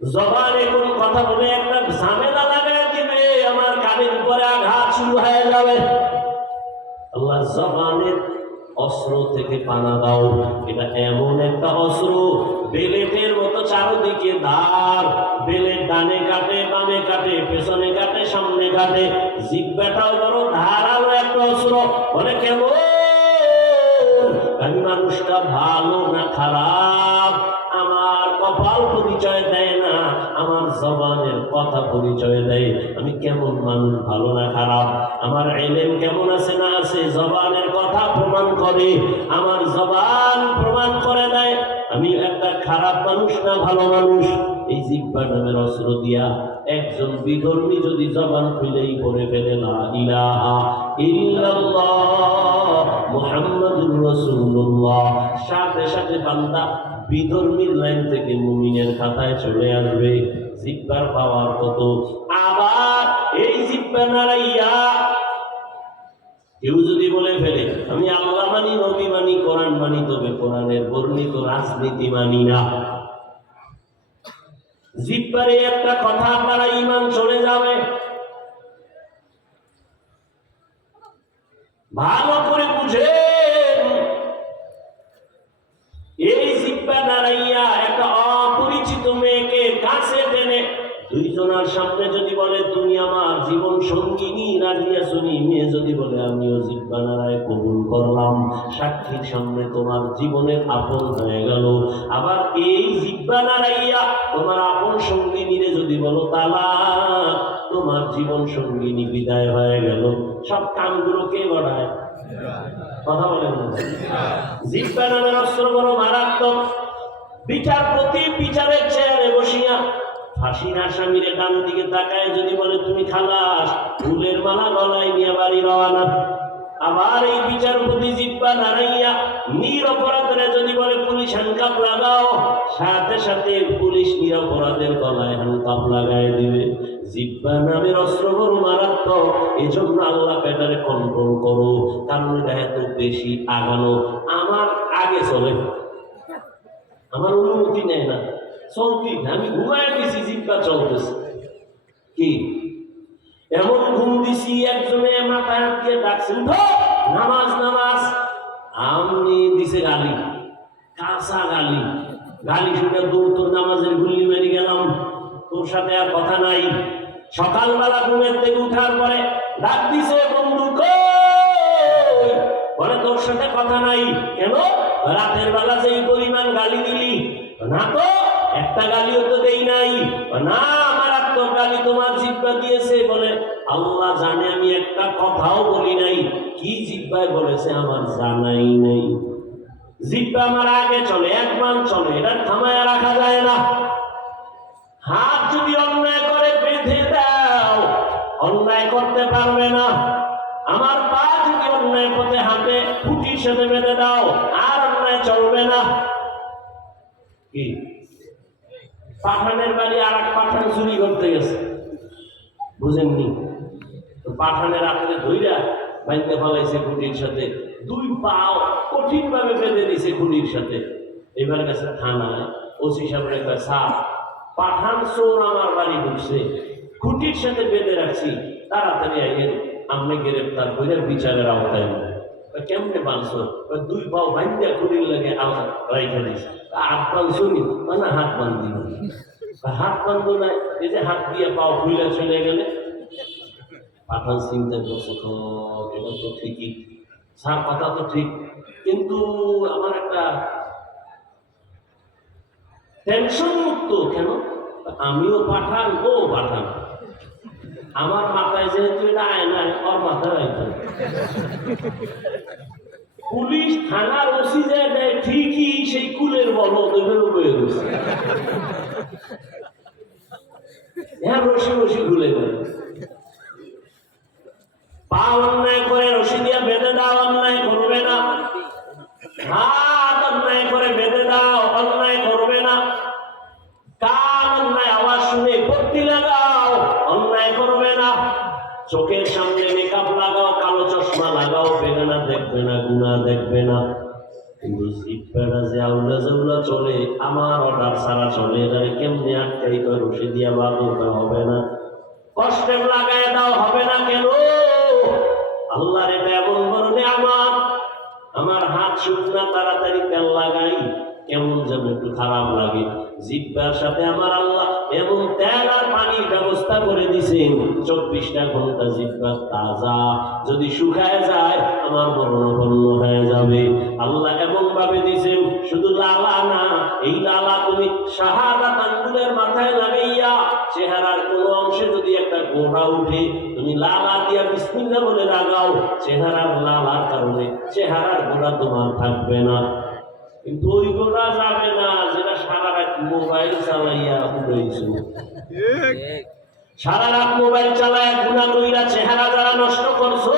জবানে কোন কথা বলে একটা ঝামেলা লাগাই দিবে, আমার কানের উপরে আঘাত শুরু হয়ে যাবে। আল্লাহ জবানের অস্ত্র থেকে পানা দাও। এটা এমন একটা অস্ত্র, বেলেটের মতো চারদিকে ধার। বেলেট ডানে কাটে, বামে কাটে, পেছনে কাটে, সামনে কাটে। জিহ্বাটাও বড় ধারালো একটা অস্ত্র। বলে কেমন? আমি মানুষটা ভালো না খারাপ আমার কপাল পরিচয় দেয় না, আমার জবানের কথা পরিচয় দেয়। আমি কেমন মানুষ, ভালো না খারাপ, আমার ইলম কেমন আছে না আছে, জবানের কথা প্রমাণ করে। আমার জবান প্রমাণ করে দেয় আমি একটা খারাপ মানুষ না ভালো মানুষ। এই জিহ্বা নামের অস্ত্র দিয়া একজন বিধর্মী যদি জবান খুলেই পড়ে ফেলে লা ইলাহা ইল্লাল্লাহ মুহাম্মাদুর রাসূলুল্লাহ, সাথে সাথে বান্দা বিধর্মীর লাইন থেকে মুমিনের খাতায় চলে আসবে। জিহ্বার পাওয়ার কত! আবার এই জিহ্বা নাড়াইয়া কেউ যদি বলে ফেলে আমি আল্লাহ মানি, নবী মানি, কোরআন মানি, তবে কোরআনের বর্ণিত রাজনীতি মানি না, জিহ্বারে একটা কথা দ্বারা ঈমান চলে যাবে। ভালো করে বুঝেন, এই জিহ্বা দাঁড়াইয়া একটা অপরিচিত মেয়েকে কাছে টেনে দুইজনের সামনে যদি বলে তুমি আমার জীবন সঙ্গিনী, রাজিয়া শুনি, মেয়ে যদি বলে আমিও জিহ্বা নাড়ায় কবুল করলাম, সাক্ষীর সামনে তোমার জীবনের আপন হয়ে গেল। আবার এই জিহ্বা নাড়াইয়া তোমার আপন সঙ্গিনীরে যদি বলো তালাক, তোমার জীবন সঙ্গিনী বিদায় হয়ে গেল। সব কামগুলো কে বাড়ায়? কথা বলেন না। জিহ্বা নামের অস্ত্র বড় মারাত্মক। বিচারপতি বিচারের চেয়ারে বসিয়া ফাঁসির আসামিরে ডান দিকে তাকায় যদি বলে তুমি খালাস, ফুলের মালা গলায় নিয়ে বাড়ি রওয়ানা। আবার এই বিচারপতি জিব্বা নাড়াইয়া নিরপরাধের যদি বলে পুলিশ হ্যান্ডকাপ লাগাও, সাথে সাথে পুলিশ নিরপরাধের গলায় হ্যান্ডকাপ লাগায় দিবে। জিব্বা নামের অস্ত্র বড় মারাত্মক, এই জন্য আল্লাহ পেটারে কন্ট্রোল করো, কারণ এটা এত বেশি আগানো আমার আগে চলে, আমার অনুমতি নেয় না, চলতি আমি ঘুমায় দিছি, জিব্বা চলতেছে। কি এমন ঘুম দিছি, একজনে মাথায় হাত দিয়ে ডাকছে উঠো নামাজ নামাজ, আমি দিছে গালি, কাঁচা গালি, গালি শুনে দৌড় নামাজের গুল্লি মেরে গেলাম, তোর সাথে আর কথা নাই। সকালবেলা ঘুমের থেকে উঠার পরে ডাক দিছে বন্ধু কই, বলে তোর সাথে কথা নাই। কেন? রাতের বেলা যেই পরিমাণ গালি দিলি, না তো একটা গালিও তো দেই নাই। না, আমার আত্মর গালি তোমার জিব্বা দিয়েছে। বলে আল্লাহ জানে আমি একটা কথাও বলি নাই, কি জিব্বায় বলেছে আমার জানাই নাই। জিব্বা আমার আগে চলে, একবার চলে, এটা থামায় রাখা যায় না। হাত যদি অন্যায় করে বেঁধে দাও, অন্যায় করতে পারবে না। আমার পা যদি অন্যায় পথে হাতে খুঁটির সাথে বেঁধে দাও, আর অন্যায় চলবে না। কি পাঠানের বাড়ি আর এক পাঠান চুরি করতে গেছে, বুঝেননি তো? পাঠানের রাত্রে ধইরা বাইতে ফলাইছে খুঁটির সাথে, দুই পাও কঠিন ভাবে বেঁধে দিছে খুঁটির সাথে। এবার গেছে থানায়, ওসি সাহেবের একটা সাপ, পাঠান চোর আমার বাড়ি ঢুকছে, খুঁটির সাথে বেঁধে রাখছি, তাড়াতাড়ি আইয়েন, আপনি গ্রেপ্তার করে বিচারের আওতায় নেন। কেমনে বাঁধছো? দুই পাও বাইন্দা খুঁটির লাগে আলাদা রাইখা দিছে। হাত বাঁধছো নি? না, হাত বান্ধি না। হাত বান্ধব না, এই যে হাত দিয়ে পাও খুলে চলে গেলে। পাঠান চিন্তা করছে, এটা তো ঠিকই, স্যার কথা তো ঠিক, কিন্তু আমার একটা টেনশন মুক্ত। কেন? আমিও পাঠান, ও পাঠান, আমার মাথায় যেহেতু এটা আয় নাই, ওর মাথায় রাখতে পুলিশ থানার ওসি যায় দেয় ঠিকই, সেই কুলের বলো বয়ে গেছে, হ্যাঁ রসি রসি ঘুলে গেল। পা অন্যায় করে রশি দিয়া বেঁধে দাও, অন্যায় করবে না। হাত অন্যায় করে বেঁধে দাও, অন্যায় করবে না। কান অন্যায় আওয়াজ শুনে পট্টি লাগাও, অন্যায় করবে না। চোখের সামনে মেকআপ লাগাও, কালো চশমা লাগাও, বেগানা দেখবে না, গুনাহ দেখবে না। কিন্তু জিব্বাটা যে আউলা জাউলা চলে, আমার অর্ডার ছাড়া চলে, এটারে কেমনে আটকাই করে রশি দিয়া বাঁধতে হবে না, কষ্টে লাগায় দাও, হবে না। কেন? আল্লাহর এটা এমন বড় নিয়ামত, আমার হাত শুকনা, তাড়াতাড়ি তেল লাগাই, কেমন যেন একটু খারাপ লাগে। জিব্বার সাথে আমার আল্লাহ এমন তেল আর পানির ব্যবস্থা করে দিছেন, 24টা ঘন্টা জিব্বা তাজা, যদি শুকায় যায় আমার মরণাপন্ন হয়ে যাবে। আল্লাহ এমন ভাবে দিছেন, শুধু লালা না, এই লালা তুমি শাহাদাত আঙ্গুলের মাথায় লাগাইয়া চেহারার কোন অংশে যদি একটা গোড়া উঠে, তুমি লালা দিয়া বিসমিল্লাহ বলে লাগাও, চেহারার লালার কারণে চেহারার গোড়া তোমার থাকবে না। কিন্তু ওই গোড়া যাবে না যেটা সারা রাত মোবাইল চালাইয়া উঠেছ, সারা রাত মোবাইল চালাইয়া গুণা কইরা চেহারা যারা নষ্ট করছো,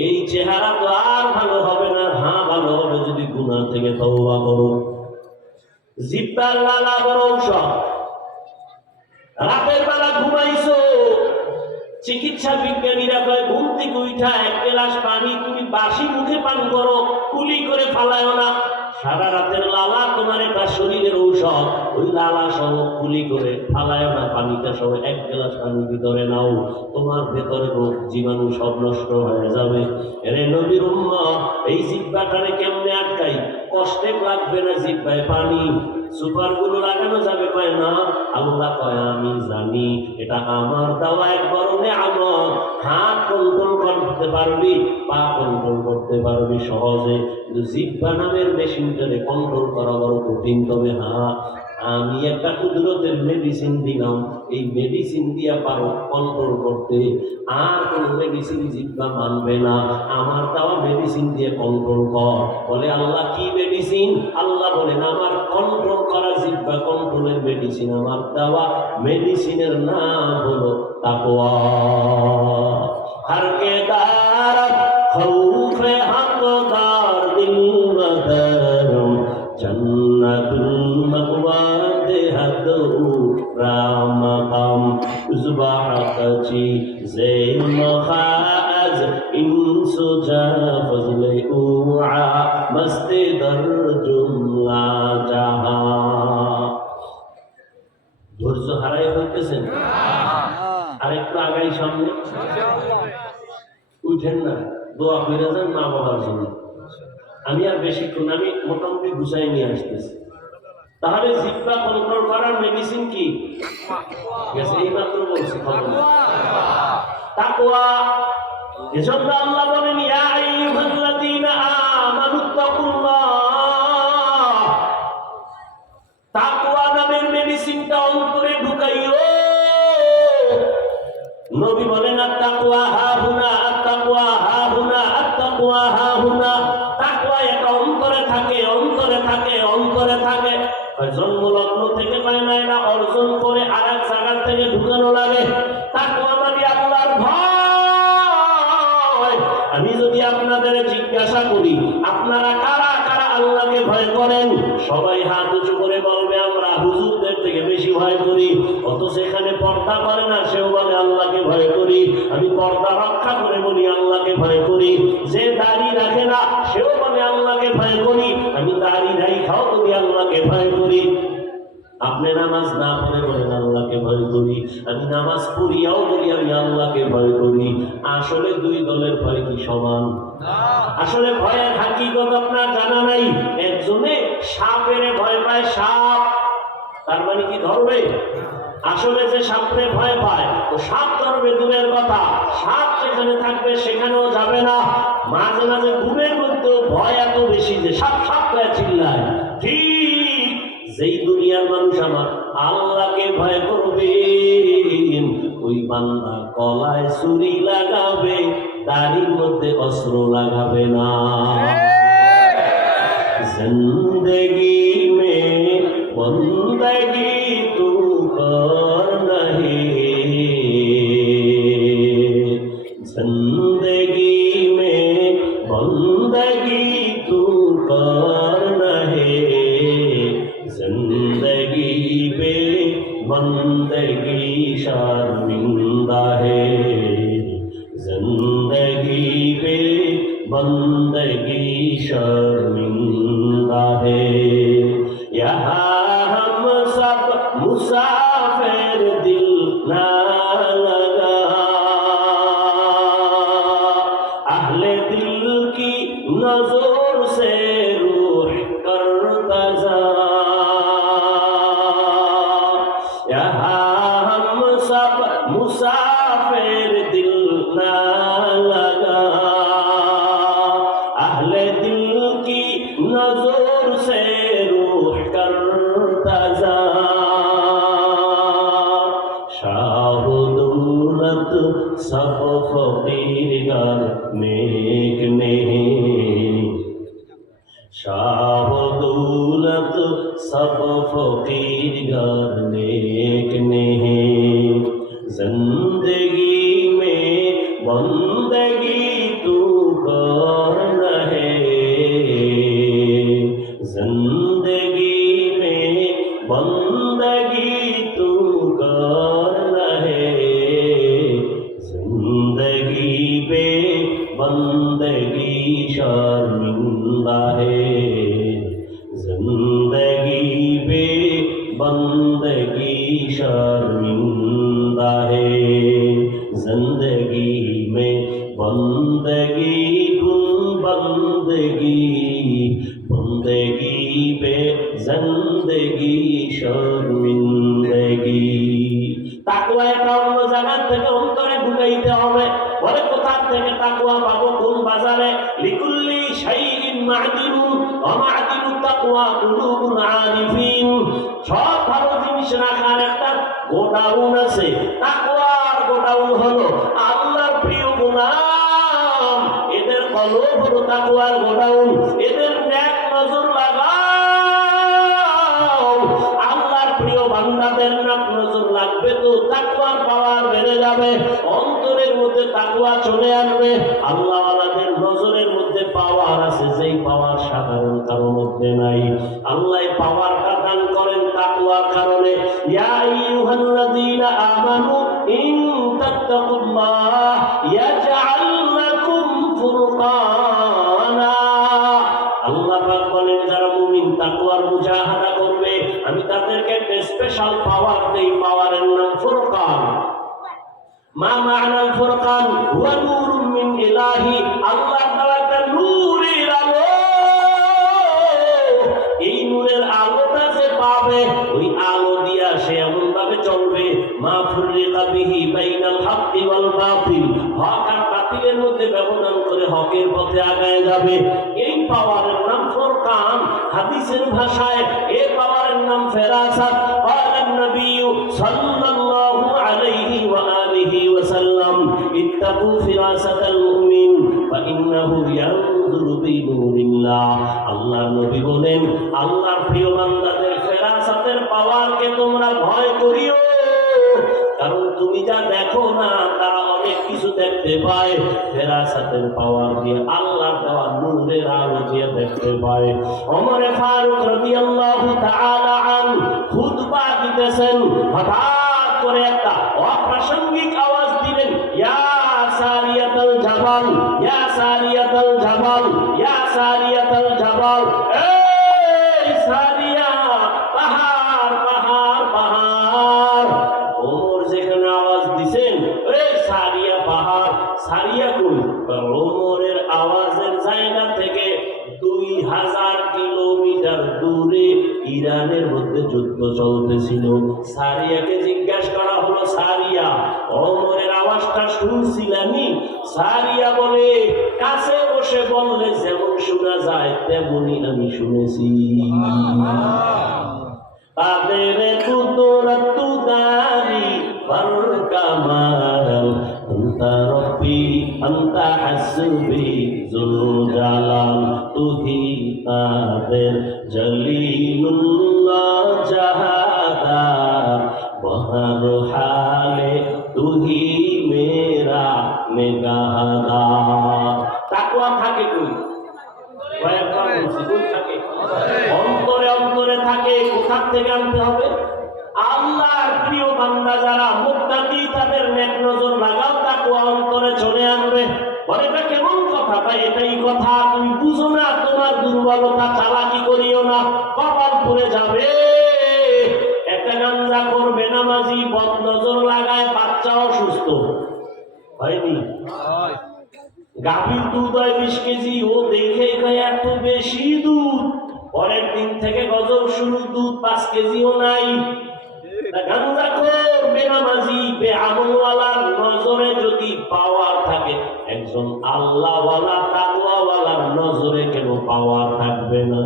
এই চেহারা তো আর ভালো হবে না। হ্যাঁ, ভালো হবে যদি গুনাহ থেকে তওবা করো। জিব্বার লালা বড় ঔষধ। রাতের বেলা ঘুমাইছো, চিকিৎসা বিজ্ঞানীরা কয় ঘুম থেকে উঠা 1 গ্লাস পানি তুমি বাসি মুখে পান করো, কুলি করে ফালায়ও না। সারা রাতের লালা তোমার একটা শরীরের ঔষধ, ওই লালা সহ কুলি করে ফালায়ও না, পানিটা সহ 1 গ্লাস পানির ভিতরে নাও, তোমার ভেতরে রোগ জীবাণু সব নষ্ট হয়ে যাবে। এরে নবীর উম্মত, এই জিহ্বাটারে কেমনে আটকাই? কষ্টে লাগবে না জিহ্বায় পানি, সুপার গুলো লাগানো যাবে, কয় না। আল্লাহ কয় আমি জানি, এটা আমার দেওয়া এক বড় নিয়ামত। হাত কন্ট্রোল করতে পারবি, পা কন্ট্রোল করতে পারবি সহজে, কিন্তু জিহ্বা নামের মেশিনটারে কন্ট্রোল করা বড় কঠিন। তবে হ্যাঁ, আমি একটা কুদরতের মেডিসিন দিলাম, এই মেডিসিন দিয়া পারো কন্ট্রোল করতে, আর কোন মেডিসিন জিব্বা মানবে না, আমার দেওয়া মেডিসিন দিয়ে কন্ট্রোল কর। বলে আল্লাহ কি মেডিসিন? আল্লাহ বলেন আমার কন্ট্রোল করা জিব্বা কন্ট্রোলের মেডিসিন, আমার দেওয়া মেডিসিনের নাম হলো তাকওয়া। हर के दारत खौफे हक़दार दिल मदरम जन्नतुल मक़वा देहदु रामकम उज़बाक़ची ज़ैन मखाज़ इंसुजा फज़ले उआ मस्ते दर जुमला जहां। ধৈর্য হারাই হইতেছেন, আরেকটু আগাই সামনে উঠেন না, দোয়া করে যান মা বাবার জন্য। আমি আর বেশিক্ষণ, আমি মোটামুটি গুছাই নিয়ে আসতেছি। তাহলে জিহ্বা কন্ট্রোল করার মেডিসিন কি? এই মাত্র বলছি তাকওয়া। এজন্য আল্লাহ বলেন ইয়া আইয়ুহাল্লাযীনা আমানুত্তাকুল্লাহ। তাকওয়া নামের মেডিসিনটা অন্তরে ঢুকাইও। নবী বলেন আত-তাকওয়া হাহুনা, আত-তাকওয়া হাহুনা, আত-তাকওয়া হাহুনা। তাকওয়া এটা অন্তরে থাকে, অন্তরে থাকে, অন্তরে থাকে। জন্মলগ্ন থেকে পায় না, এটা অর্জন করে আরেক জায়গা থেকে ঢুকানো লাগে। তাকওয়া মানে আল্লাহর ভয়। আমি যদি আপনাদের জিজ্ঞাসা করি আপনারা কারা কারা আল্লাহকে ভয় করেন, সবাই হাত উঁচু করে বলবে আমরা হুজুরদের থেকে বেশি ভয় করি। অত সেখানে পর্দা করে না, সেও বলে আল্লাহকে ভয় করি। আমি পর্দা রক্ষা করে বলি আল্লাহকে ভয় করি। যে দাড়ি রাখে না সেও বলে আল্লাহকে ভয় করি। আমি দাড়ি রাখাও বলি আল্লাহকে ভয় করি। আপনি নামাজ না পড়ে বলেন আল্লাহকে ভয় করি। আমি নামাজ পড়িয়াও বলি আমি আল্লাহকে ভয় করি। আসলে দুই দলের ভয় কি সমান? আসলে ভয়ের হাকিকত আপনার জানা নাই। একজনে সাপের ভয় পায়, সাপ, তার মানে কি ধরবে? আসলে যে সাপে ভয় পায় ও সাপ ধরবে দূরের কথা, সাপ যেখানে থাকবে সেখানেও যাবে না। মাঝে মাঝে ঘুমের মধ্যে ভয় এত বেশি যে সাপ সাপ করে চিল্লায়। ঠিক যেই দুনিয়ার মানুষ আমার আল্লাহকে ভয় করবে, ওই বান্দা গলায় ছুরি লাগাবে, দাড়ির মধ্যে অস্ত্র লাগাবে না। জিন্দেগি মে বন্দগি তু কর নহি, জিন্দেগি মে বন্দগি তু কর নহি, जिंदगी पे बंदगी शर्मिंदा है, जिंदगी पे बंदगी शर्मिंदा है। यहाँ हम सब मुसाफिर दिल ना लगा, अहले दिल की नजर से रूह करता जा। मुसाफिर दिल ना लगा, अहले दिल की नजर से रूह करता जा। शाह दौलत सब फकीर गर नेक नहीं, शाह दौलत सब फकीर गर नेक नहीं, जिंदगी में बंदगी तू कर रहे, जिंदगी में बंदगी तू कर रहे, जिंदगी पे बंदगी शर्मिंदा है, जिंदगी पे बंदगी शर्मिंदा है, जिंदगी में बंदगी गुन बंदगी, बंदगी पे जिंदगी शर्मिंदगी। তাকওয়া এটা অন্য জায়গা থেকে অন্তরে ঢুকাইতে হবে। বলে কোথা থেকে তাকওয়া পাবো? কোন বাজারে? লিকুল্লি শাইইন মা'দিনুন ওয়া মা'দিনুত তাকওয়া কুলুবুল আরিফিন। সব জিনিস রাখার একটা গোডাউন আছে। তাকওয়ার গোডাউন হলো আল্লাহর প্রিয় গোলাম, এদের কলব হলো তাকওয়ার গোডাউন। এদের নেক নজর লাগাও, আল্লাহর প্রিয় বান্দাদের নেক নজর লাগবে তো তাকওয়ার পাওয়ার বেড়ে যাবে, অন্তরের মধ্যে তাকওয়া চলে আসবে। আল্লাহ ওয়ালাদের নজরের মধ্যে পাওয়ার আছে, যেই পাওয়ার সাধারণ কারো মধ্যে নাই। আল্লাহ পাওয়ারটা দান করেন তাকওয়ার কারণে। ইয়া আইয়ুহাল্লাযীনা আমানু ইন তাত্তাকুল্লাহ ইয়াজআল লাকুম ফুরকানা। আল্লাহ পাক বলেন যারা মুমিন তাকওয়ার মুজাহাদা করবে আমি তাদেরকে একটা স্পেশাল পাওয়ার দেই, পাওয়ারের নাম ফুরকান। মা মা'নাল ফুরকান হুয়া নূরুম মিন ইলাহি, আল্লাহ তাআলা একটা নূরের আলো। এই নূরের আলোটা যে পাবে ওই আলো দিয়া সে এমন ভাবে চলবে মা ফুররিকা বিহি বাইনাল হাক্কি ওয়াল বাতিল, হক আর বাতিলের মধ্যে ব্যবধান করে হকের পথে আগায় যাবে। এই পাওয়ারের নাম ফুরকান। হাদিসের ভাষায় এই পাওয়ারের নাম ফেরাসাত। ক্বালান নবী সাল্লাল্লাহু আলাইহি ওয়া আলিহি ওয়া সাল্লাম ইত্তাকু ফিরাসাতাল মুমিন ফাইন্নাহু ইয়ানজুরু বিনূরিল্লাহ। আল্লাহর নবী বলেন আল্লাহর প্রিয় বান্দাদের ফেরাসাতের পাওয়ারকে তোমরা ভয় করিও, কারণ তুমি যা দেখো না তারা অনেক কিছু দেখতে পায়, ফেরাসাতের পাওয়ার দিয়ে আল্লাহর দেওয়া নূরের আলো দিয়ে দেখতে পায়। ওমর ফারুক রাদিয়াল্লাহু তাআলা আনহু খুতবা দিতেছেন, হঠাৎ করে একটা অপ্রাসঙ্গিক আওয়াজ দিলেন, ইয়া সারিয়াতুল জাবাল, ইয়া সারিয়াতুল জাবাল, ইয়া সারিয়াতুল জাবাল। এই সারিয়া, পাহাড় পাহাড় পাহাড়। ওমর যেখানে আওয়াজ দিছেন এই সারিয়া পাহাড়, সারিয়া কই? ওমরের আওয়াজের জায়গা থেকে 2000 কিলোমিটার দূরে ইরানের মধ্যে যুদ্ধ চলতেছিল। সারিয়াকে জিজ্ঞাসা করা হলো, সারিয়া ওমরের আওয়াজটা শুনছিলামই? সারিয়া বলে, কাছে বসে বললে যেমন শোনা যায় তেমনই আমি শুনেছি। তাদের কুদরত তুদারি পর কামাল আনতা রব্বি আনতা হাসবি যুল জালাল, তুহি তাদের জলিলুল্লাহ জাহাদার বহর হালে তুহি মেরা মেগাহাদার। তাকওয়া থাকে কই? কয়েকবার বলছি, কই থাকে? অন্তরে অন্তরে থাকে। কোথা থেকে আনতে হবে? আল্লাহর প্রিয় বান্দা যারা মুত্তাকি তাদের নেক নজর লাগাও, তাকওয়া অন্তরে চলে আসবে। বলে এটা কেমন কথা? ভাই এটাই কথা, তুমি বুঝো না, তোমার দুর্বলতা, চালাকি করিও না, কপাল পুড়ে যাবে। একটা গাঞ্জা করবে নামাজি বদ নজর লাগায়, বাচ্চা অসুস্থ হয়নি, গাভীর দুধ হয় 20 কেজি, ও দেখে এত বেশি দুধ, পরের দিন থেকে গজব শুরু, দুধ 5 কেজিও নাই। গাঞ্জাখোর বেনামাজি বেআমলওয়ালার নজরে যদি পাওয়ার থাকে, একজন আল্লাহওয়ালা তাকওয়াওয়ালার নজরে কেন পাওয়ার থাকবে না?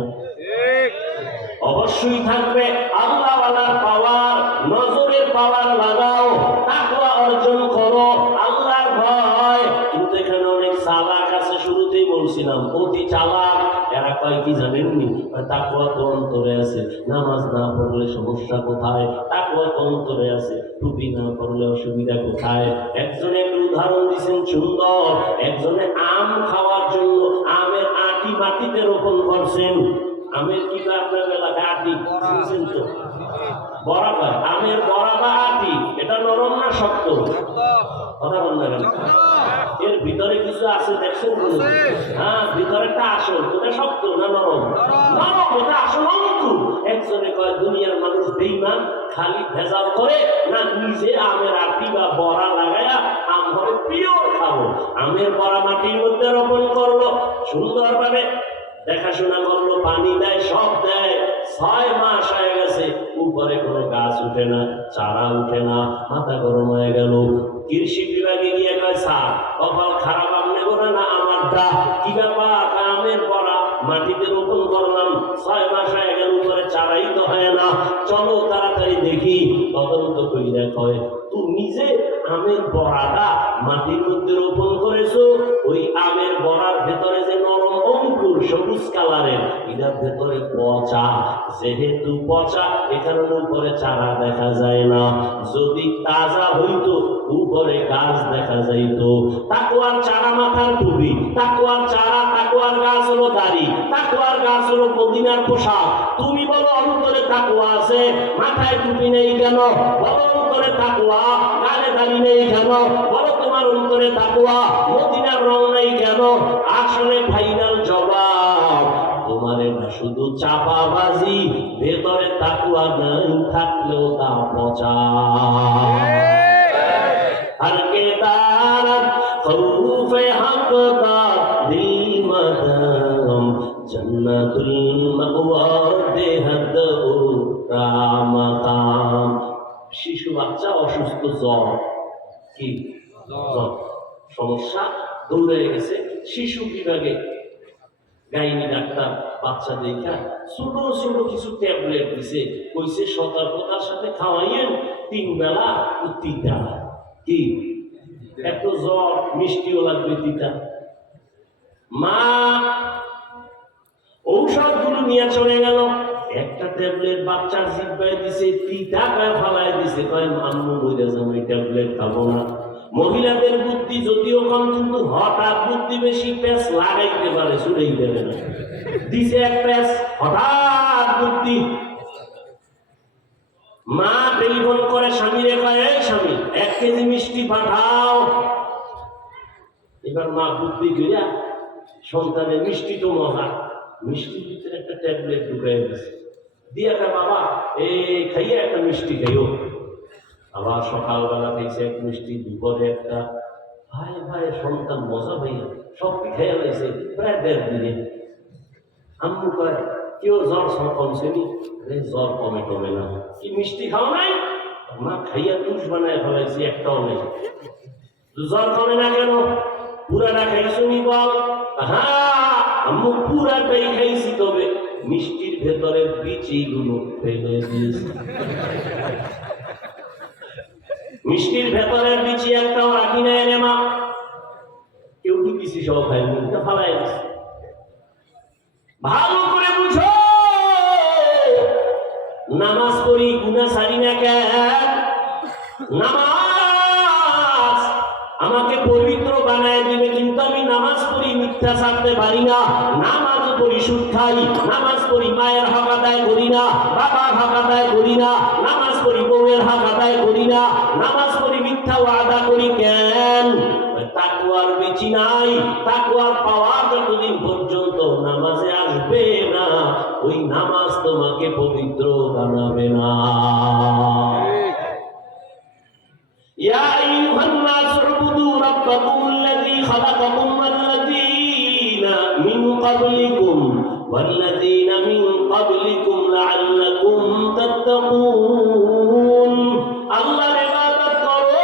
অবশ্যই থাকবে। আল্লাহওয়ালার পাওয়ার, নজরের পাওয়ার লাগাও, তাকওয়া অর্জন করো, আল্লাহর ভয়। কিন্তু এখানে অনেক চালাক আছে, শুরুতেই বলছিলাম অতি চালাক। এরা কয় কি জানেননি? তাকওয়া তো অন্তরে আছে, নামাজ না পড়লে সমস্যা কোথায়? তাকওয়া তো অন্তরে আছে, টুপি না পড়লে অসুবিধা কোথায়? একজনে একটা উদাহরণ দিয়েছেন সুন্দর। একজনে আম খাওয়ার জন্য আমের আটি মাটিতে রোপণ করছেন। আমের কি আপনার এলাকায় আটি শুনছেন তো? বড়া কয়, আমের বড়া বা আটি, এটা নরম না শক্ত? কথা বল না কেন? এর ভিতরে কিছু আছে দেখছেন? হ্যাঁ, ভিতরেটা আসল, ওটা শক্ত না নরম? নরম, ওটা আসল অঙ্কুর। একজনে কয় দুনিয়ার মানুষ বেঈমান, খালি ভেজাল করে না, নিজে আমের আটি বা বড়া লাগায়া আম ধরে পিওর খাবো। আমের বড়া মাটির মধ্যে রোপণ করলো, সুন্দরভাবে দেখাশোনা করলো, পানি দেয়, সব দেয়। 6 মাস হয়ে গেছে, উপরে কোনো গাছ উঠে না, চারা উঠে না, মাথা গরম হয়ে গেল। কৃষি বিভাগে গিয়ে কয়, স্যার কপাল খারাপ আপনি বলে না আমার দা, কি ব্যাপার? আমের পড়া মাটিতে রোপণ করলাম, 6 মাস হয়ে গেল, উপরে চারাই তো হয় না, চলো তাড়াতাড়ি দেখি তদন্ত কইরা কয়, তুমি যে আমের বড়াটা মাটির মধ্যে রোপণ করেছো, ওই আমের বড়ার ভেতরে যে নরম অঙ্কুর সবুজ কালারের, এটার ভেতরে পচা। যেহেতু পচা, এখানে উপরে চারা দেখা যায় না। যদি তাজা হইতো উপরে গাছ দেখা যাইতো। তাকওয়ার চারা মাথার টুপি, তাকওয়ার চারা, তাকওয়ার গাছ হলো দাড়ি, তাকওয়ার গাছ হলো মদিনার পোশাক। তুমি বলো অন্তরে তাকওয়া আছে, মাথায় টুপি নেই কেন? বলো অন্তরে তাকওয়া, গালে দাড়ি নেই কেন? বলো তোমার অন্তরে তাকওয়া, মদিনার রং নেই কেন? আসলে ফাইনাল জবাব, তোমার এটা শুধু চাপাবাজি, ভেতরে তাকওয়া নাই থাকলেও তা পচা। हर के दारत खौफ हक का दिल मदम जन्नतुल मअवा बेहद उरामकाम। শিশু বাচ্চা অসুস্থ, জ্বর, কি জ্বর সমস্যা, দৌড়ে গেছে শিশু বিভাগে। গাইনি ডাক্তার বাচ্চা দেখা ছোট ছোট কিছু ট্যাবলেট দিছে, কইছে সতর্কতার সাথে খাওয়াইয়েন, 3 বেলা তিতা। কি এত জ্বর, মিষ্টিও লাগবে তিতা। মা ঔষধগুলো নিয়ে চলে গেল, একটা ট্যাবলেট বাচ্চার জিহ্বায় দিছে, তিতা গায়ে ফালায় দিছে, কয় আম্মু বইরা যাবো, এই ট্যাবলেট খাবো না। মহিলাদের বুদ্ধি যদিও কম, কিন্তু হঠাৎ বুদ্ধি বেশি, প্যাঁচ লাগাইতে পারে, ছুড়েই দেবে না। দিছে এক প্যাঁচ, হঠাৎ বুদ্ধি। মা টেলিফোন করে স্বামীরে কয়, এই স্বামী 1 কেজি মিষ্টি পাঠাও। এবার মা বুদ্ধি করিয়া সন্তানের মিষ্টি তো মহা, মিষ্টির ভিতরে একটা ট্যাবলেট ঢুকাই দিছে, দিয়ে একটা বাবা এই খাইয়া একটা মিষ্টি খাইও। আবার সকালবেলা খাইছে এক মিষ্টি, দুপুরে একটা। ভাই ভাই সন্তান মজা ভাইয়া সব খাইয়া লাইছে প্রায় 1.5 দিনে। আম্মু কয়, কেউ জ্বর কমছেনি? জ্বর কমে কমে না। কি মিষ্টি খাও নাই? মা খাইয়া তুষ বানায় ফেলাইছি, একটাও নেই। জ্বর কমে না কেন? পুরাটা খাইছো নি বল? হ্যাঁ আম্মু পুরাটাই খাইছি, তবে মিষ্টির ভেতরে বিচিগুলো ফেলে দিয়েছি। মিষ্টির ভেতরের বিচি একটাও রাখি নাই রে মা। কেউ কি বিচি সব খাইনি, ফালাই দিচ্ছে। ভালো করে বুঝো, নামাজ পড়ি গুনাহ ছাড়ি না কেন? নামাজ আমাকে পবিত্র বানায় দিবে, কিন্তু আমি নামাজ পড়ি মিথ্যা ছাড়তে পারি না। নামাজ পড়ি সুদ খাই, নামাজ পড়ি মায়ের হক আদায় করি না, বাবার হক আদায় করি না, নামাজ পড়ি বউয়ের হক আদায় করি না, নামাজ পড়ি মিথ্যা ওয়াদা করি কেন? তাকওয়ার বেচি নাই। তাকওয়ার পাওয়ার যতদিন পর্যন্ত নামাজে আসবে না, ওই নামাজ তোমাকে পবিত্র বানাবে না। ইয়া আইয়ুহান নাস উবুদু রাব্বাকুমুল্লাযী খালাকাকুম ওয়াল্লাযীনা মিন ক্বাবলিকুম ওয়াল্লাযীনা মিন ক্বাবলিকুম লাআল্লাকুম তাত্তাকুন। আল্লাহর ইবাদত করো,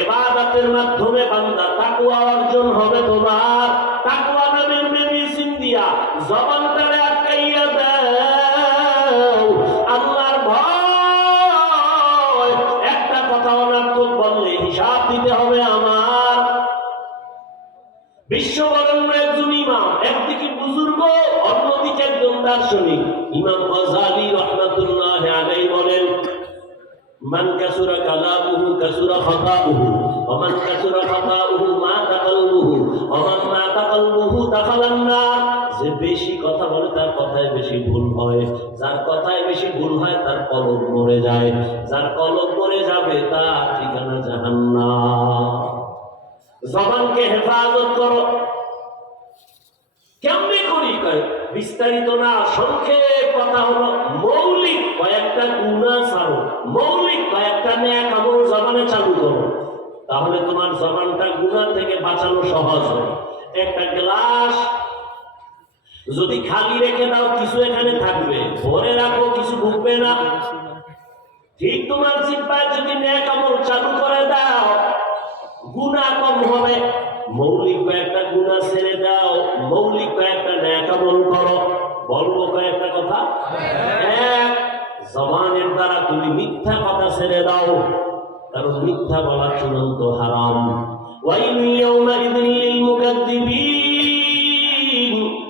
ইবাদতের মাধ্যমে বান্দা তাকওয়া অর্জন হবে। তোমার তাকওয়া নামের মেডিসিন দিয়া জবানটারে আটকাইয়া দাও। আল্লাহর ভয়, একটা কথা অনার্থক বললে হিসাব দিতে হবে আমার। বিশ্ববরেণ্য একজন ইমাম, একদিকে বুজুর্গ, অন্যদিকে একজন দার্শনিক। ইমাম গাজ্জালী রাহমাতুল্লাহি আলাইহি বলেন, মান কাসুরা কালামুহু কাসুরা খাতাউহু ওয়া মান কাসুরা খাতাউহু মাতা কলবুহু ওয়া মান মাতা কলবুহু দাখালান নার। যে বেশি কথা বলে তার কথায় বেশি ভুল হয়, যার কথায় বেশি ভুল হয় তার কলব মরে যায়, যার কলব মরে যাবে তার ঠিকানা জাহান্নাম। জবানকে হেফাজত করো। কেমনে করি? বিস্তারিত না, সংক্ষেপ কথা হলো, মৌলিক কয়েকটা গুনাহ ছাড়ো, মৌলিক কয়েকটা নেক আমল জবানে চালু করো, তাহলে তোমার জবানটা গুনাহ থেকে বাঁচানো সহজ হয়। একটা গ্লাস যদি খালি রেখে দাও, কিছু এখানে থাকবে, ভরে রাখো, কিছু ঢুকবে না। ঠিক তোমার জিহ্বায় যদি নেক আমল চালু করে দাও, গুনাহ কম হবে। মৌলিক কয়েকটা গুনাহ ছেড়ে দাও, মৌলিক কয়েকটা নেক আমল করো। বলবো কয়েকটা কথা। এক, জবানের দ্বারা তুমি মিথ্যা কথা ছেড়ে দাও, কারণ মিথ্যা বলা চূড়ান্ত হারাম। ওয়াইলু ইয়াউমাইযিন লিল মুকাদ্দিবিন,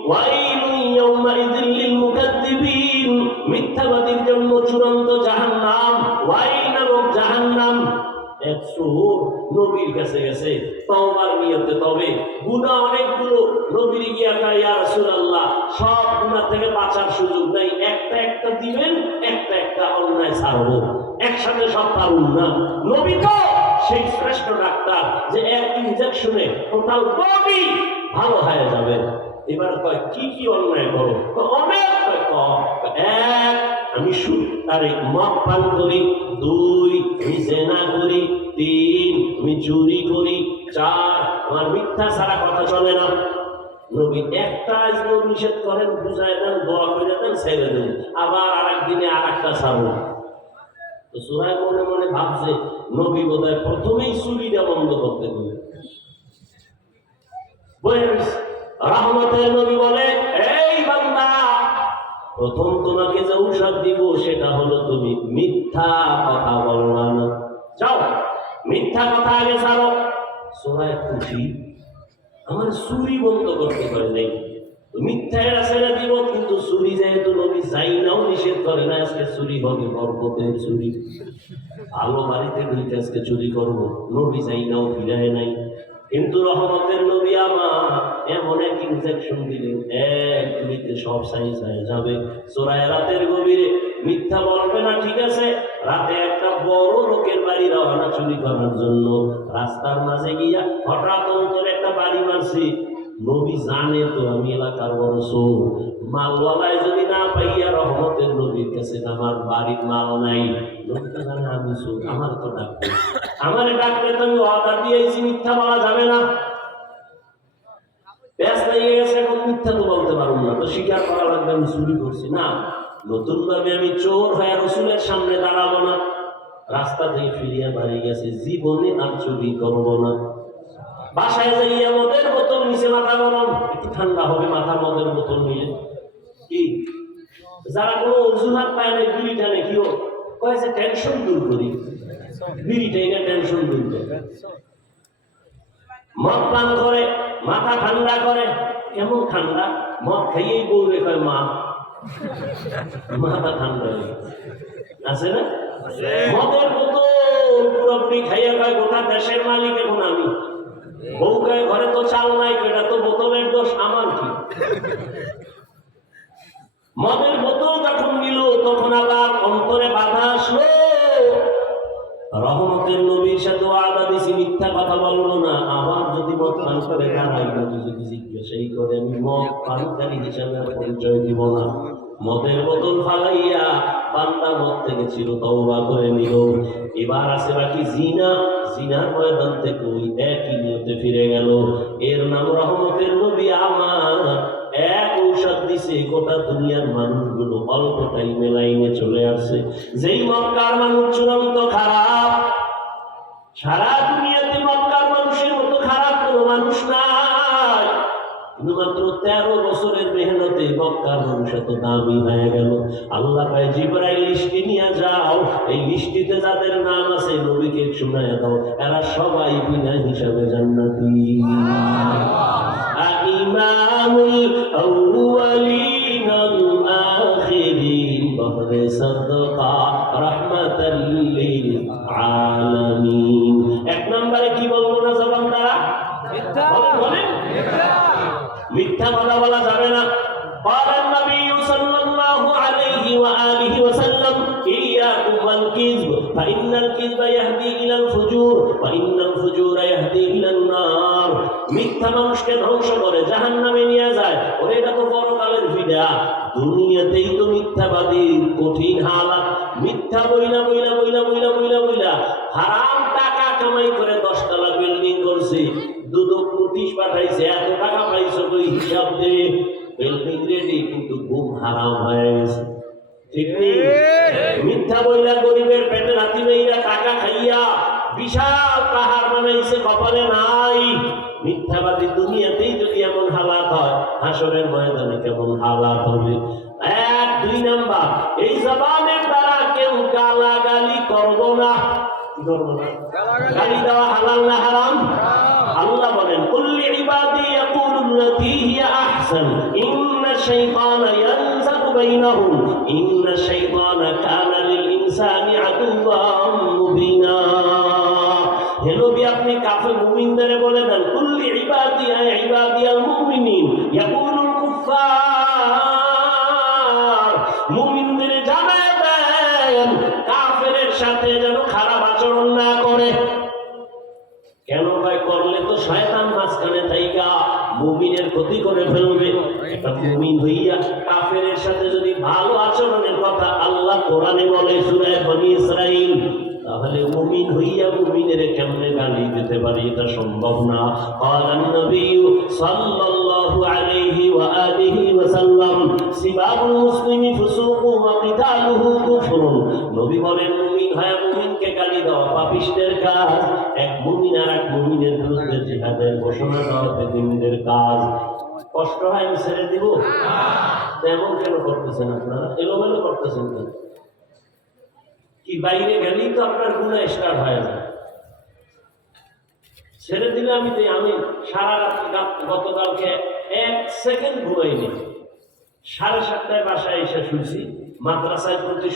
ওয়াইলু ইয়াউমাইযিন লিল মুকাদ্দিবিন, মিথ্যাবাদীর জন্য চূড়ান্ত জাহান্নাম। ওয়াইল নামক জাহান্নাম। এক চোর নবীর কাছে গেছে তওবার নিয়তে, তবে গুনাহ অনেকগুলো। নবীর গিয়া কয়, ইয়া রাসূলুল্লাহ, সব গুনাহ থেকে বাঁচার সুযোগ নাই, একটা একটা দিবেন, একটা একটা অন্যায় ছাড়বো, একসাথে সব পারুন না। নবী তো সেই শ্রেষ্ঠ ডাক্তার যে এক ইনজেকশনে টোটাল বডি ভালো হয়ে যাবে। এবার কয় কি কি অন্যায় করো? অনেক। এক, আমি মদ পান করি। দুই, আমি জেনা করি। তিন, আমি চুরি করি। চার, আমার মিথ্যা ছাড়া কথা চলে না। নবী একটা নিষেধ করেন, বুঝাই দেন, দোয়া করে দেন, ছেড়ে দেন, আবার আরেক দিনে আর একটা ছাড়বো। তো সুরায় মনে মনে ভাবছে নবী বোধহয় প্রথমেই চুরিটা বন্ধ করতে হবে। রহমতের নবী বলে, এই বান্দা, প্রথম তোমাকে যে ঔষধ দিব সেটা হলো তুমি মিথ্যা কথা বলবা না। যাও, মিথ্যা কথা আগে ছাড়ো। সূরায় খুশি, আমার চুরি বন্ধ করতে পারে নাই, মিথ্যা এরা ছেড়ে দিব, কিন্তু চুরি যেহেতু নবী যাই নাও নিষেধ করে না, আজকে চুরি হবে, বরকতের চুরি। ভালো বাড়িতে ঢুকে আজকে চুরি করবো, নবী যাই নাও ফিরায় নাই। কিন্তু রহমতের নবী আমার এমন এক ইনজেকশন দিলেন, এক গুলিতে সব সাইজ হয়ে যাবে। সূরায় রাতের গভীরে মিথ্যা বলবে না, ঠিক আছে। রাতে একটা বড় লোকের বাড়ি রওনা চুরি করার জন্য, রাস্তার মাঝে গিয়া হঠাৎ অন্তরে একটা বাড়ি মারছি। নবী জানে তো আমি এলাকার বড় চোর, মালওয়ালায় যদি না পাইয়া রহমতের নবীর কাছে আমার বাড়ির মাল নাই, নবী তো জানে আমি চোর, আমার তো ডাকবে, আমার ডাকলে তো আমি অর্ডার দিয়েছি, মিথ্যা বলা যাবে না। ব্যস্ত হয়ে গেছে, এখন মিথ্যা তো বলতে পারবো না, তো স্বীকার করা লাগবে আমি চুরি করছি। না, নতুন ভাবে আমি চোর হয়ে রসুলের সামনে দাঁড়াবো না। রাস্তা থেকে ফিরিয়া বাড়ি গেছে, জীবনে আর চুরি করবো না। বাসায় যাইয়া মদের বোতল নিচে, মাথা গরম, একটু ঠান্ডা হবে, মাথা মদের বোতল নিয়ে কি, যারা কোনো অজুহাত পায় না বিড়ি টানে, কি কয়েছে টেনশন দূর করি, বিড়ি টাইনে টেনশন দূর করে। মদ পান করে, মাথা ঠান্ডা করে। কেমন ঠান্ডা? মদ খাইয়েই বলবে কয় মা, মাথা ঠান্ডা আছে না? মদের বোতল পুরোপুরি খাইয়া কয় গোটা দেশের মালিক এখন আমি। বউ কয় ঘরে তো চাল নাই, এটা তো বোতলের দোষ, আমার কি? মদের বোতল যখন নিল তখন আবার অন্তরে বাধা আসলো। রহমতের নবীর সাথে ওয়াদা দিছি মিথ্যা কথা বলবো না, আবার যদি মদ পান করে দাঁড়াই, যদি জিজ্ঞাসাই করে আমি মদ পানকারী হিসাবে পরিচয় দিব না। মদের বোতল ফালাইয়া বান্দা মদ থেকে ছিল তওবা করে নিল। এবার আছে বাকি জিনা, জিনার ময়দান থেকে ওই একই নিয়তে ফিরে গেল। এর নাম রহমতের নবী আমার এক ঔষধ দিছে, গোটা দুনিয়ার মানুষগুলো অল্প টাইমে লাইনে চলে আসছে। যেই মক্কার মানুষ চূড়ান্ত খারাপ, সারা দুনিয়াতে মক্কার মানুষের মতো খারাপ কোনো মানুষ নাই। মাত্র 13 বছরের মেহনতে মক্কার মানুষ এত দামি হয়ে গেল। আল্লাহ কয় জিবরাইল লিস্টি নিয়ে যাও, এই লিস্টিতে যাদের নাম আছে নবীকে শুনায়া দাও, এরা সবাই বিনা হিসাবে জান্নাতি। ইমামুল আউয়ালিন আল আখিরিন বহরে সাদকা রাহমাতাল লিল আলামিন। এক নম্বরে কি বলবো না জবান দ্বারা? মিথ্যা বলেন, মিথ্যা কথা বলা যাবে না। قال النبي صلى الله عليه وآله وسلم إياكم والكذب فإن الكذب يهدي إلى الفجور وإن الفجور يهدي إلى النار। মিথ্যা মানুষকে ধ্বংস করে জাহান্নামে নিয়ে যায়। ওরে এটা তো পরকালের ফিদা, দুনিয়াতেই তো মিথ্যাবাদীর কঠিন হালাত। মিথ্যা বইলা বইলা বইলা বইলা বইলা বইলা হারাম টাকা কামাই করে 10 তলা বিল্ডিং করছে, দুদক নোটিশ পাঠাইছে, এত টাকা পাইছো তুই হিসাব দে, বিল্ডিং রেডি, কিন্তু ঘুম হারাম হয়ে গেছে। ঠিক নেই? মিথ্যা বইলা গরিবের পেটে রাতি মেয়েরা টাকা খাইয়া বিশাল পাহাড় বানাইছে, কপালে নাই। মিথ্যাবাদী দুনিয়াতেই যদি এমন হালাত হয়, হাসরের ময়দানে কেমন হালাত হবে? 1 2 নাম্বার, এই জবানের দ্বারা করবো না? গালি দেওয়া হালাল না হারাম? আল্লাহ বলেন কুল্লি ইবাদি ইয়াকুলুল্লাতী হিয়া আহসান ইন্নাশ শাইতানা ইয়ানযাগু বাইনাহুম ইন্নাশ শাইতানা কানা লিল ইনসানি আদুওয়াম মুবিনা। হে নবী, আপনি কাফের মুমিনদের বলে দেন কুল্লি ইবাদি আয়া ইবাদিয়াল মুমিনিন ইয়াকুলুল কুফফার, মুমিনদের জানায় দেন কাফেরের সাথে যেন খারাপ আচরণ না করে। কেন ভাই? করলে তো শয়তান মাঝখানে থাইকা মুমিনের ক্ষতি করে ফেলবে। একটা মুমিন হইয়া কাফেরের সাথে যদি ভালো আচরণের কথা আল্লাহ কোরআনে বলে সূরা বনী ইসরাঈল, তাহলে মুমিন হইয়া মুমিনের কেমনে গালি দিতে পারি? এটা সম্ভব না। ক্বালান নবী সাল্লাল্লাহু আলাইহি ওয়া আলিহি ওয়া সাল্লাম সিবাবুল মুসলিমি ফুসুকু ওয়া কিতালুহু কুফরুন। নবী বলেন মুমিন হয়ে মুমিনকে গালি দেওয়া পাপিষ্টের কাজ, এক মুমিন আর এক মুমিনের বিরুদ্ধে জিহাদের ঘোষণা দেওয়া বেঈমানদের কাজ। কষ্ট হয় আমি ছেড়ে দিব? তেমন কেন করতেছেন আপনারা? এলোমেলো করতেছেন কেন? কি বাইরে গেলেই তো আপনার গুনাহ স্টার্ট হয় না? ছেড়ে দিলে আমি সারা রাত্রি গতকালকে 1 সেকেন্ড ঘুমাইনি। 7:30টায় বাসায় এসে শুনছি। মাদ্রাসায় প্রতি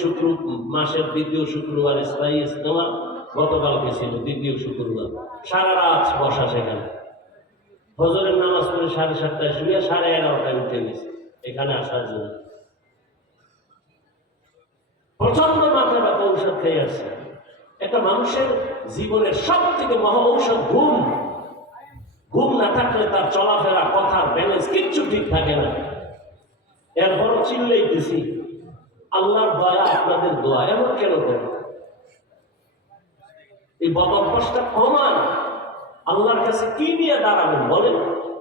মাসের দ্বিতীয় শুক্রবার ইসলামী ইজতেমা গতকালকে ছিল, দ্বিতীয় শুক্রবার। সারা রাত বসা সেখানে। ফজরের নামাজ পড়ে 7:30টায় শুয়ে 11:30টায় উঠে গেছি এখানে আসার জন্য। প্রচন্ড মাথা ব্যথা, ঔষধ খেয়ে আসছে। একটা মানুষের জীবনের সব থেকে মহা ঔষধ ঘুম। ঘুম না থাকলে তার চলাফেরা, কথার ব্যালেন্স কিচ্ছু ঠিক থাকে না। এরপরও চিল্লাইতেছি, আল্লাহর দয়া আপনাদের দোয়া। এমন কেন করে? এই বদ অভ্যাসটা কমান। আল্লাহর কাছে কি নিয়ে দাঁড়াবেন বলেন?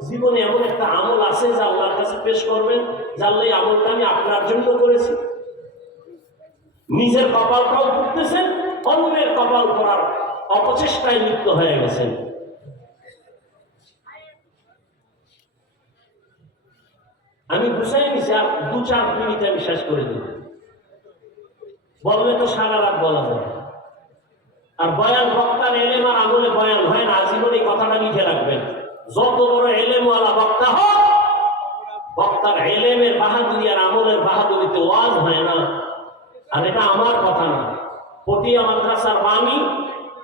জীবনে এমন একটা আমল আছে যা আল্লাহর কাছে পেশ করবেন, জানলে এই আমলটা আমি আপনার জন্য করেছি। নিজের কপালটাও পুড়তেছেন, অন্যের কপাল পড়ার অপচেষ্টায় লিপ্ত হয়ে গেছেন। আমি বুঝাই নিছি, আর 2-4 মিনিটে আমি শেষ করে দিব। বললে তো সারা রাত বলা যায়। আর বয়ান বক্তার এলেম আর আমলে বয়ান হয় না। আজীবন এই কথাটা লিখে রাখবেন। যত বড় এলেমওয়ালা বক্তা হোক, বক্তার এলেমের বাহাদুরি আর আমলের বাহাদুরিতে ওয়াজ হয় না। আর এটা আমার কথা না, পটিয়া মাদ্রাসার বাণী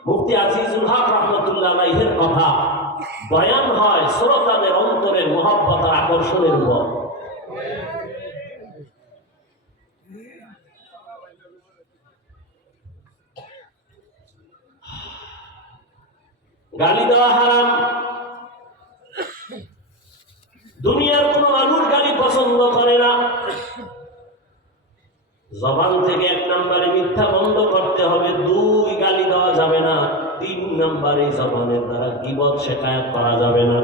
মুফতি আজিজুল হক রহমতুল্লাহ আলাইহির কথা। বয়ান হয় শ্রোতাদের অন্তরের মহব্বত আর আকর্ষণের উপর। গালি দেওয়া হারাম। দুনিয়ার কোন মানুষ গালি পছন্দ করে না। জবান থেকে 1 নম্বরে মিথ্যা বন্ধ করতে হবে, 2 গালি দেওয়া যাবে না, 3 নম্বরে জবানের দ্বারা গীবত শেখায়াত করা যাবে না।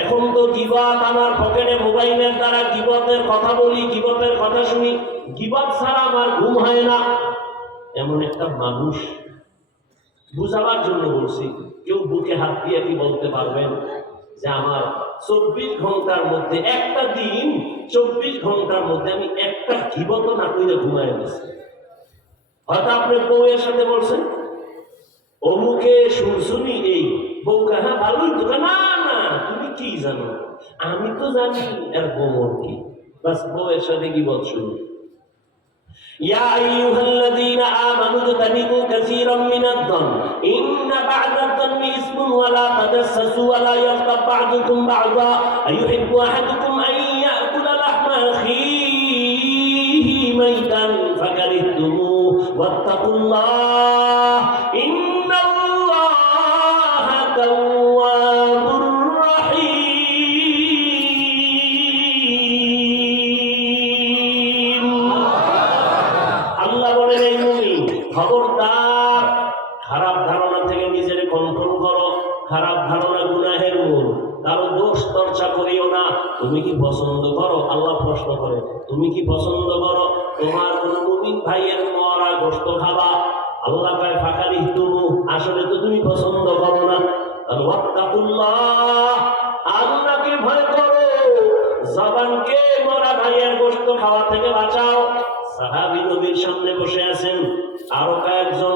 এখন তো গীবত আমার পকেটে মোবাইলের দ্বারা গীবতের কথা বলি, গীবতের কথা শুনি। গীবত ছাড়া আমার ঘুম হয় না। এমন একটা মানুষ, বুঝাবার জন্য বলছি, কেউ বুকে হাত দিয়ে কি বলতে পারবেন যে আমার 24 ঘন্টার মধ্যে একটা দিন, 24 ঘন্টার মধ্যে আমি একটা গীবত না করে ঘুমায় গেছি? হয়তো আপনি বউয়ের সাথে বলছেন অমুকে শুনশুনি, এই বউকে হ্যাঁ ভালোই তো। না না, তুমি কি জানো? আমি তো জানি এর গোমর কি। বাস বউয়ের সাথে গীবত শুরু। يا أيها الذين آمنوا اجتنبوا كثيرا من الظن إن بعد الظن إثم ولا تجسسوا ولا يغتب بعضكم بعضا أيحب أحدكم أن يأكل لحم أخيه ميتا فكرهتموه واتقوا الله إن الله تواب رحيم. খবরদার, খারাপ ধারণা থেকে নিজের কন্ট্রোল করো। খারাপ ধারণা গুনাহের মূল। কারো দোষ চর্চা করিও না। তুমি কি পছন্দ করো? আল্লাহ প্রশ্ন করে, তুমি কি পছন্দ করো তোমার কোন মুমিন ভাইয়ের মরা গোশত খাবা? আল্লাহ কয় ফাকারিহতুমু, আসলে তো তুমি পছন্দ করো না। ওয়াত্তাকুল্লাহ, আল্লাহকে ভয় করো, জবানকে মরা ভাইয়ের গোশত খাওয়া থেকে বাঁচাও। সাহাবা সাহাবী নবীর সামনে বসে আছেন, আরো একজন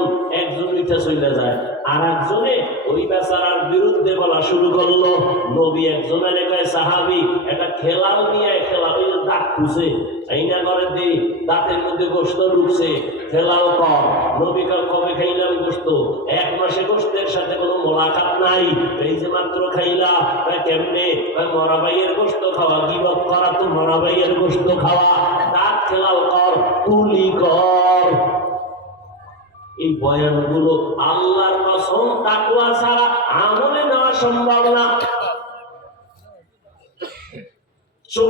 উঠে চলে যায়, আর একজনে ওই বেচারার বিরুদ্ধে বলা শুরু করলো। নবী একজনের কয়, সাহাবী একটা খেলাল নিয়ে খেলা দাঁত খুঁজে আইনা করে দি, দাঁতের মধ্যে গোশত ঢুকছে, খেলাল কর। নবী কবে খাইলাম গোশত? 1 মাসে গোশতের সাথে কোনো মোলাকাত নাই, এই যে মাত্র খাইলা। কেমনে? মরা ভাইয়ের গোশত খাওয়া, গীবত করা তো মরা ভাইয়ের গোশত খাওয়া। দাঁত খেলাল কর, কুলি কর। এই বয়ানগুলো আল্লাহর কসম তাকওয়া ছাড়া আমলে নেওয়া সম্ভব না।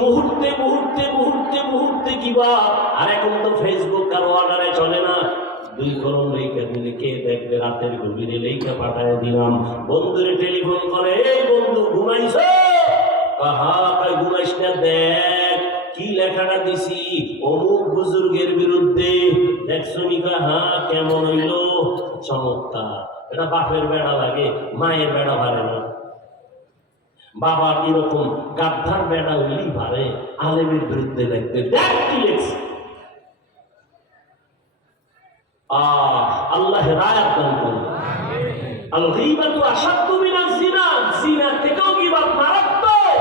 মুহূর্তে মুহূর্তে মুহূর্তে মুহূর্তে কিবা। আর এখন তো ফেসবুক আর অর্ডারে চলে না, 2 কলম লেখা দিলে কে দেখবে, রাতের গভীরে লেখা পাঠায় দিলাম। বন্ধুরে টেলিফোন করে, এই বন্ধু ঘুমাইছ? ঘুমাইস না, দেখ কি লেখাটা দিছি অমুক বুজুর্গের বিরুদ্ধে, দেখছো নি? কেমন হইল? চমৎকার। এটা বাপের বেড়া লাগে, মায়ের বেড়া পারে না। বাবা এরকম গাদ্দার বেড়া হইলেই পারে আলেমের বিরুদ্ধে লিখতে। দেখ কি লিখছে। আল্লাহ হেদায়েত দান করুন। আল গীবাতু আশাদ্দু মিনাজ জিনা, জিনা থেকেও গীবত মারাত্মক।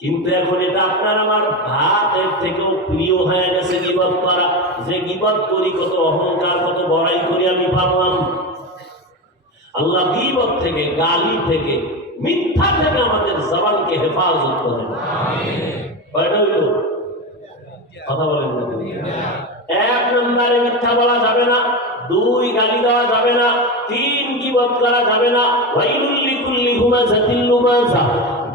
কিন্তু এখন এটা আপনার আমার ভাতের থেকেও প্রিয় হয়ে গেছে গীবত করা। যে গীবত করি, কত অহংকার, কত বড়াই করি আমি ভাবলাম। আল্লাহ গীবত থেকে, গালি থেকে, মিথ্যা থেকে আমাদের জবানকে হেফাজত করেন। কয়টা হইল? কথা বলেন না। 1 নম্বরে মিথ্যা বলা যাবে না, 2 গালি দেওয়া যাবে না, 3 গীবত করা যাবে না। ওয়াইলুল লিকুল্লি হুমাযাতিল লুমাযা,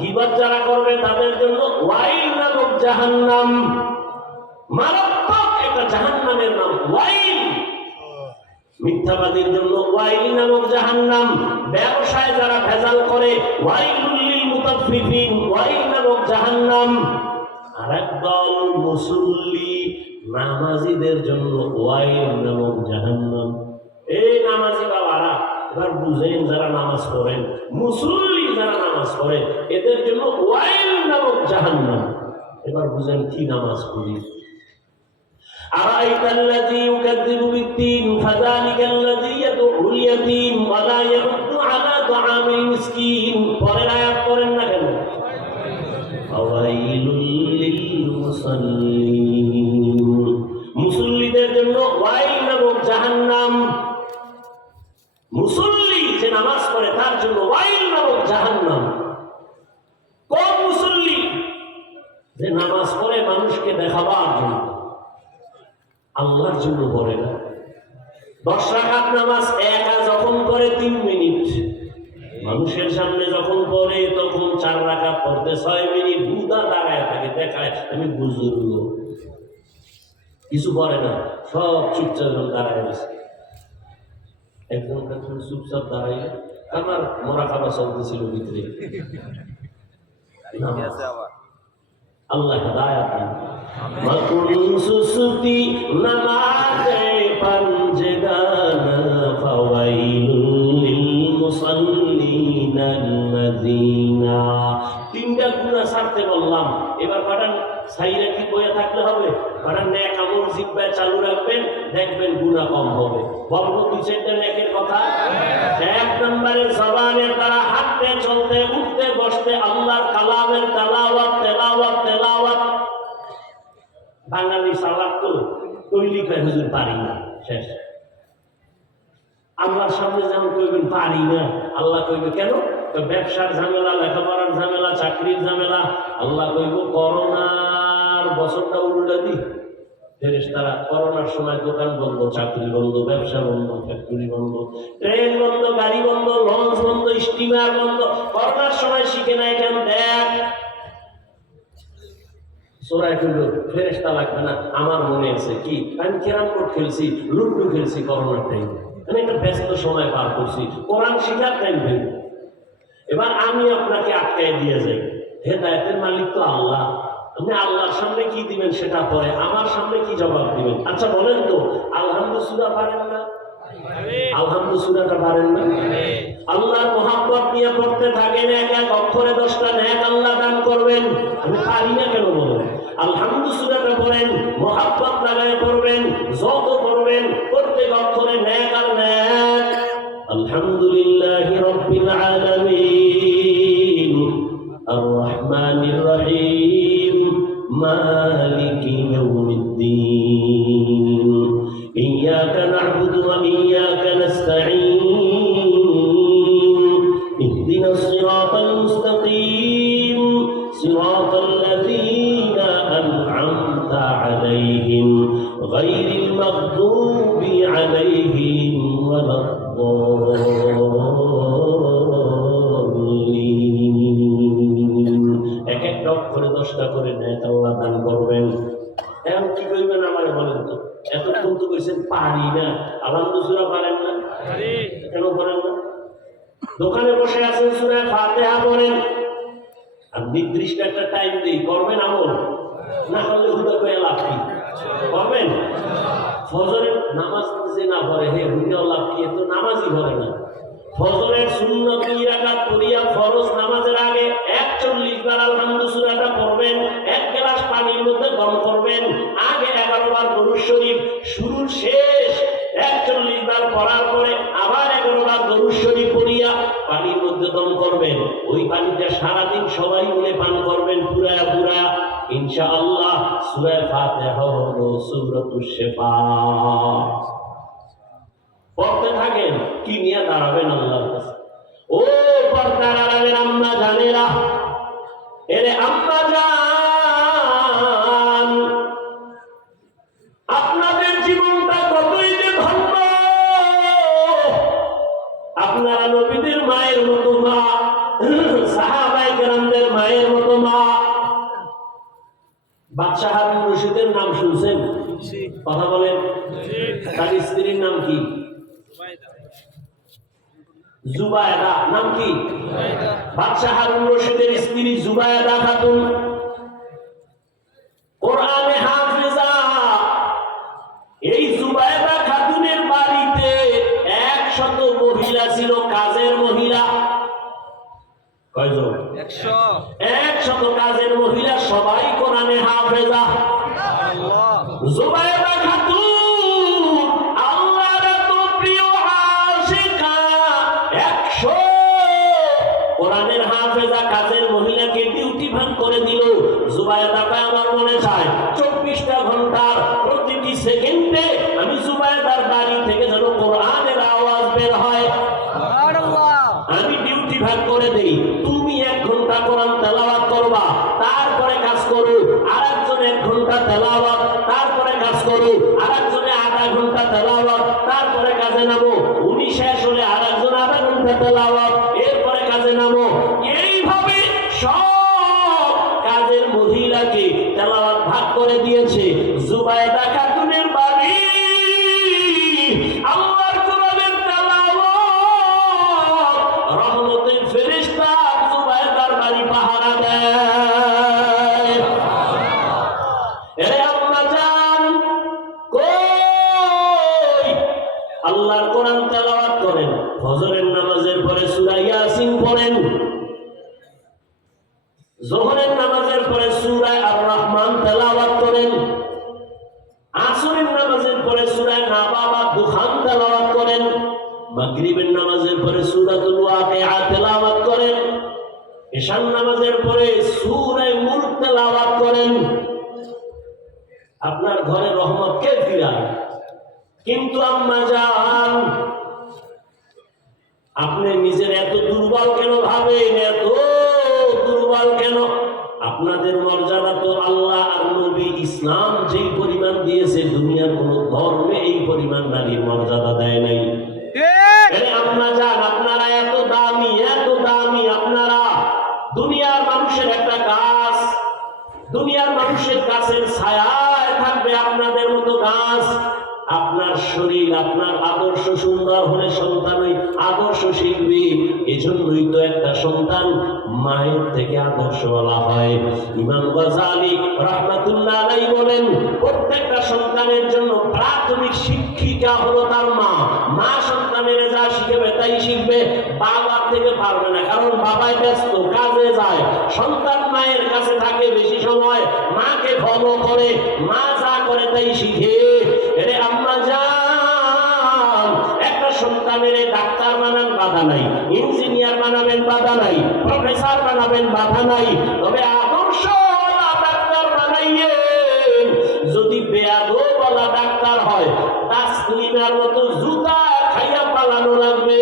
গীবত যারা করবে তাদের জন্য ওয়াইল নামক জাহান্নাম, মারাত্মক একটা জাহান্নামের নাম ওয়াইল। মিথ্যাবাদীর জন্য ওয়াইল নামক জাহান্নাম। ব্যবসায় যারা ভেজাল করে, ওয়াইলুল লিল মুতাফফিফিন, ওয়াইল নামক জাহান্নাম। আরেক দল মুসল্লি নামাজীদের জন্য ওয়াইল নামক জাহান্নাম। এই নামাজি বাবারা এবার বুঝেন, যারা নামাজ পড়েন, মুসল্লি যারা নামাজ পড়ে, এদের জন্য ওয়াইল নামক জাহান্নাম। এবার বুঝেন কি নামাজ পড়ি। أرأيت الذي يكذب بالدين فذلك الذي يدعو اليتيم ولا يرد على طعام المسكين। পরের আয়াত পড়েন না কেন? فويل للمصلين, মুসল্লিদের জন্য ওয়াইল নামক জাহান্নাম। মুসল্লি যে নামাজ পড়ে তার জন্য ওয়াইল নামক জাহান্নাম। কোন মুসল্লি? যে নামাজ পড়ে মানুষকে দেখাবার জন্য, আল্লাহর জন্য পড়ে না। 10 রাকাত নামাজ একা যখন পড়ে 3 মিনিট, মানুষের সামনে যখন পড়ে তখন 4 রাকাত পড়তে 6 মিনিট বুদা দাঁড়ায় থাকে, দেখায় আমি বুজুর্গ। কিছু পড়ে না, সব চুপচাপ দাঁড়ায় আছে। একজন চুপচাপ দাঁড়াই, আমার মোরাকাবা চলতেছিল ভিতরে। আল্লাহ হেদায়েত দান। মাকুন সুসুতি নামাজে পাঞ্জেদানা ফাওয়াইলুল লিল মুসাল্লিনা আল্লাযিনা। 3টা গুনাহ ছাড়তে বললাম, এবার পাঠান সাইরা কি বইয়া থাকলে হবে? পাঠান নেক আমল জিহ্বায় চালু রাখবেন, দেখবেন গুনাহ কম হবে। বলবো 2-4টা নেকের কথা। 1 নম্বরে জবানের দ্বারা হাঁটতে, চলতে, উঠতে, বসতে আল্লাহর কালামের তেলাওয়াত, তেলাওয়াত, তেলাওয়াত। বাঙালি সালাত তো তৈরি করে হুজুর পারি না, শেষ। আল্লাহর সামনে যেমন কইবেন পারি না, আল্লাহ কইবে কেন? ব্যবসার ঝামেলা, লেখাপড়ার ঝামেলা, চাকরির ঝামেলা। আল্লাহ কইব করোনার বছরটা উল্টা দি। ফেরেশতারা করোনার সময় দোকান বন্ধ, চাকরি বন্ধ, ব্যবসা বন্ধ, ফ্যাক্টরি বন্ধ, ট্রেন বন্ধ, গাড়ি বন্ধ, লঞ্চ বন্ধ, স্টিমার বন্ধ। করোনার সময় শিখে নাই কেন? দেখ সোরায় কইল ফেরেশতা লাগবে না, আমার মনে আছে কি আমি ক্যারাম বোর্ড খেলছি, লুডু খেলছি করোনার টাইমে, আমি একটা ব্যস্ত সময় পার করছি, কোরআন শিখার টাইম হইল। এবার আমি আপনাকে আটকায় দিয়ে যাই। হেদায়েতের মালিক তো আল্লাহ। আপনি আল্লাহর সামনে কি দিবেন সেটা পরে, আমার সামনে কি জবাব দিবেন? আচ্ছা বলেন তো, আলহামদুলিল্লাহ পারেন না? আলহামদুলিল্লাহটা পারেন না? আল্লাহর মহব্বত নিয়ে পড়তে থাকেন, 1 অক্ষরে 10টা নেক আল্লাহ দান করবেন। আমি পারি না কেন বলেন? আলহামদুলিল্লাহটা পড়েন, মুহাব্বত লাগায় পড়বেন, যত পড়বেন প্রত্যেক অক্ষরে নেক আর নেক। আলহামদুলিল্লাহি রাব্বিল আলামিন আর রহমানির রহিম মালিকি ইয়াউমিদ্দিন ইয়্যাকা না'বুদু ওয়া ইয়্যাকা নাস্তাঈন ইহদিনাস সিরাতাল মুস্তাকিম সিরাতাল লাযীনা আন'আমতা আলাইহিম গায়রিল মাগদুবি আলাইহিম ওয়ালাদ-দাল্লিন। এক একটা অক্ষরে 10টা করে নেয় আল্লাহ দান করবেন। এখন কি করবেন আমারে বলেন তো? এতক্ষণ তো কইছেন পারি না, আলহামদুলিল্লাহ পারেন না, কেন পারেন না? দোকানে বসে আছেন, সূরা ফাতিহা পড়েন, আর নির্দিষ্ট একটা টাইম দেই, করবেন আমল, না করলে হুদা করে লাভ কি? করবেন? ফজরের নামাজ যে না পড়ে হে হুদা লাভ কি? তো নামাজই পড়ে না। ফজরের সুন্নত 2 রাকাত পড়িয়া ফরজ নামাজের আগে 41 বার আলহামদুলিল্লাহটা পড়বেন, এক গ্লাস পানির মধ্যে দম করবেন, আগে 11 বার দরুদ শরীফ, শুরু শেষ 41 বার পড়ার পরে আবার 11 বার দরুদ শরীফ পড়িয়া পানির মধ্যে দম করবেন। ওই পানিটা সারাদিন সবাই মিলে পান করবেন পুরা পুরা। ইনশাআল্লাহ সূরা ফাতিহা হলো সূরাতুশ শিফা। পড়তে থাকেন, কি নিয়ে দাঁড়াবেন আল্লাহর কাছে। ও পর্দার আড়ালের আম্মা জানেরা, এরে আম্মা জান, আপনাদের জীবনটা কতই যে ধন্য। আপনারা নবীদের মায়ের মতো মা, সাহাবায়ে কেরামদের মায়ের মতো মা। বাদশাহ হারুন রশিদের নাম শুনছেন? কথা বলেন। তার স্ত্রীর নাম কি? জুবায়দা। নাম কি? বাদশাহ হারুন রশিদের স্ত্রী জুবায়দা খাতুন কোরআনে হাফেজা। এই জুবায়দা খাতুনের বাড়িতে 100 মহিলা ছিল, কাজের মহিলা। কয়জন? 100 কাজের মহিলা, সবাই কোরআনে হাফেজা। জুবায়দা খাতুন আল্লাহর এত প্রিয় আশিকা, 100 কোরআনের হাফেজা কাজের মহিলাকে ডিউটি ভাগ করে দিল। জুবায়দা কয় আমার মনে চায় 24টা ঘন্টার প্রতিটি সেকেন্ডে আমি জুবায়দার বাড়ি থেকে যেন কোরআনের আওয়াজ বের হয়। আমি ডিউটি ভাগ করে দেই, তুমি 1 ঘন্টা কোরআন তেলাওয়াত করবা, তারপরে কাজ করো। আরেকজন 1 ঘন্টা তেলাওয়াত, তারপরে কাজ করো। আরেকজনে 1/2 ঘন্টা তেলাওয়াত, তারপরে কাজে নামো। উনি শেষ হলে আরেকজন 1/2 ঘন্টা তেলাওয়াত, এরপরে কাজে নামো। এইভাবে সব কাজের মহিলাকে তেলাওয়াত ভাগ করে দিয়েছে। জুবায়দা খাতুনের বাড়ি আল্লাহর কোরআনের তেলাওয়াত, রহমতের ফেরেশতা জুবায়দার বাড়ি পাহারা দেয়। এরে আম্মা জান, কই আল্লাহর কোরআন তেলাওয়াত করেন, ফজরের নামাজের পরে সূরা ইয়াসিন পড়েন, যোহরের নামাজের পরে সূরা আর রহমান তেলাওয়াত করেন, আসরের নামাজের পরে সূরা নাবা বা দুখান তেলাওয়াত করেন, মাগরিবের নামাজের পরে সূরাতুল ওয়াকিআ তেলাওয়াত করেন, ইশার নামাজের পরে সূরা মুলক তেলাওয়াত করেন। আপনার ঘরে রহমত কে ফিরায়? কিন্তু আম্মা জান, আপনি নিজের এত দুর্বল কেন ভাবেন? এত দুর্বল কেন? আপনাদের মর্যাদা তো আল্লাহ আর নবী ইসলাম যেই পরিমাণ দিয়েছে, দুনিয়ার কোন ধর্মে এই পরিমাণ নারীর মর্যাদা দেয় নাই। আম্মা জান, আপনারা এত দামি, এত দামি। আপনারা দুনিয়ার মানুষের একটা গাছ, দুনিয়ার মানুষের গাছের ছায়ায় থাকবে আপনাদের মতো গাছ। আপনার শরীর, আপনার আদর্শ সুন্দর হলে সন্তান ওই আদর্শ শিখবে। এজন্যই তো একটা সন্তান মায়ের থেকে আদর্শ বলা হয়। ইমাম গাযালি রাহমাতুল্লাহ আলাইহি বলেন, প্রত্যেকটা সন্তানের জন্য প্রাথমিক শিক্ষিকা হলো তার মা। মা সন্তানের যা শিখাবে তাই শিখবে, বাবার থেকে পারবে না, কারণ বাবাই ব্যস্ত, কাজে যায়। সন্তান মায়ের কাছে থাকে বেশি সময়, মা মাকে ফলো করে, মা যা করে তাই শিখে। এরে আম্মা জান, একটা সন্তানের ডাক্তার বানান বাধা নাই, ইঞ্জিনিয়ার বানাবেন বাধা নাই, প্রফেসর বানাবেন বাধা নাই, তবে আদর্শ ডাক্তার বানাইয়েন। যদি বেয়াদবওয়ালা ডাক্তার হয়, তাসলিমার মতো জুতা খাইয়া পালানো লাগবে।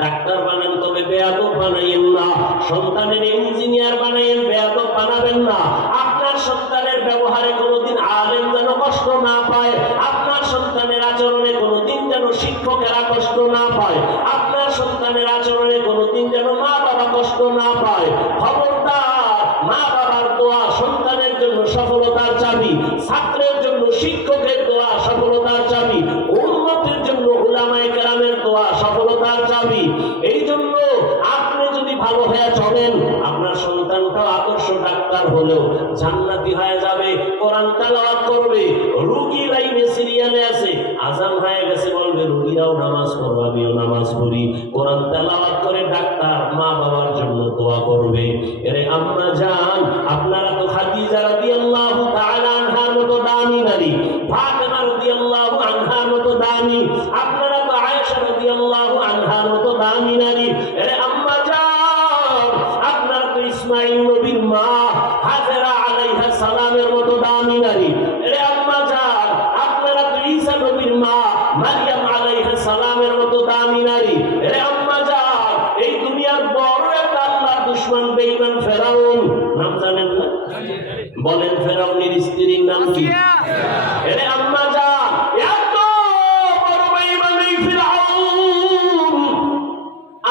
ডাক্তার বানান, তবে বেয়াদব বানাইয়েন না। সন্তানের ইঞ্জিনিয়ার বানাইয়েন, বেয়াদব বানাবেন না। আপনার সন্তানের ব্যবহারে কোনোদিন আলেম যেন কষ্ট না পায়, আপনার সন্তানের আচরণে কোনোদিন যেন শিক্ষকেরা কষ্ট না পায়, আপনার সন্তানের আচরণে কোনোদিন যেন মা বাবা কষ্ট না পায়। খবরদার, মা বাবার দোয়া সন্তানের জন্য সফলতার চাবি, ছাত্রের জন্য শিক্ষকের দোয়া সফলতার চাবি, উম্মতের জন্য উলামায়ে কেরামের দোয়া সফলতার চাবি। এই জন্য আপনি যদি ভালো হয়ে চলেন, আপনার সন্তানটাও আদর্শ ডাক্তার হলেও জান্নাতি হয়ে যাবে। কোরআন তেলাওয়াত করবে, রোগী লাইনে সিরিয়ালে আছে, আজান হয়ে গেছে বলবে রোগীরাও নামাজ পড়ো, আমিও নামাজ পড়ি। কোরআন তেলাওয়াত করে ডাক্তার মা বাবার জন্য দোয়া করবে। এরে আম্মা জান, আপনারা তো খাদিজা রাদিয়াল্লাহু তাআলা আনহার মতো দামি নারী, ফাতেমা রাদিয়াল্লাহু আনহার মতো দামি, আপনারা তো আয়েশা রাদিয়াল্লাহু আনহার মতো দামি নারী। এরে আম্মা জান, আপনারা তো ইসমাঈল নবীর মা হাজেরা আলাইহিস সালামের মতো দামি নারী। এরে আম্মা জান, আপনারা তো ঈসা নবীর মা মারইয়াম আলাইহিস সালামের মতো দামি নারী। এরে আম্মা জান, এই দুনিয়ার বড় একটা আল্লাহর দুশমন বেঈমান ফেরাউন, নাম জানেন না? বলেন ফেরাউনের স্ত্রীর নাম কি? এরে আম্মা জান, এত বড় বেঈমান এই ফিরআউন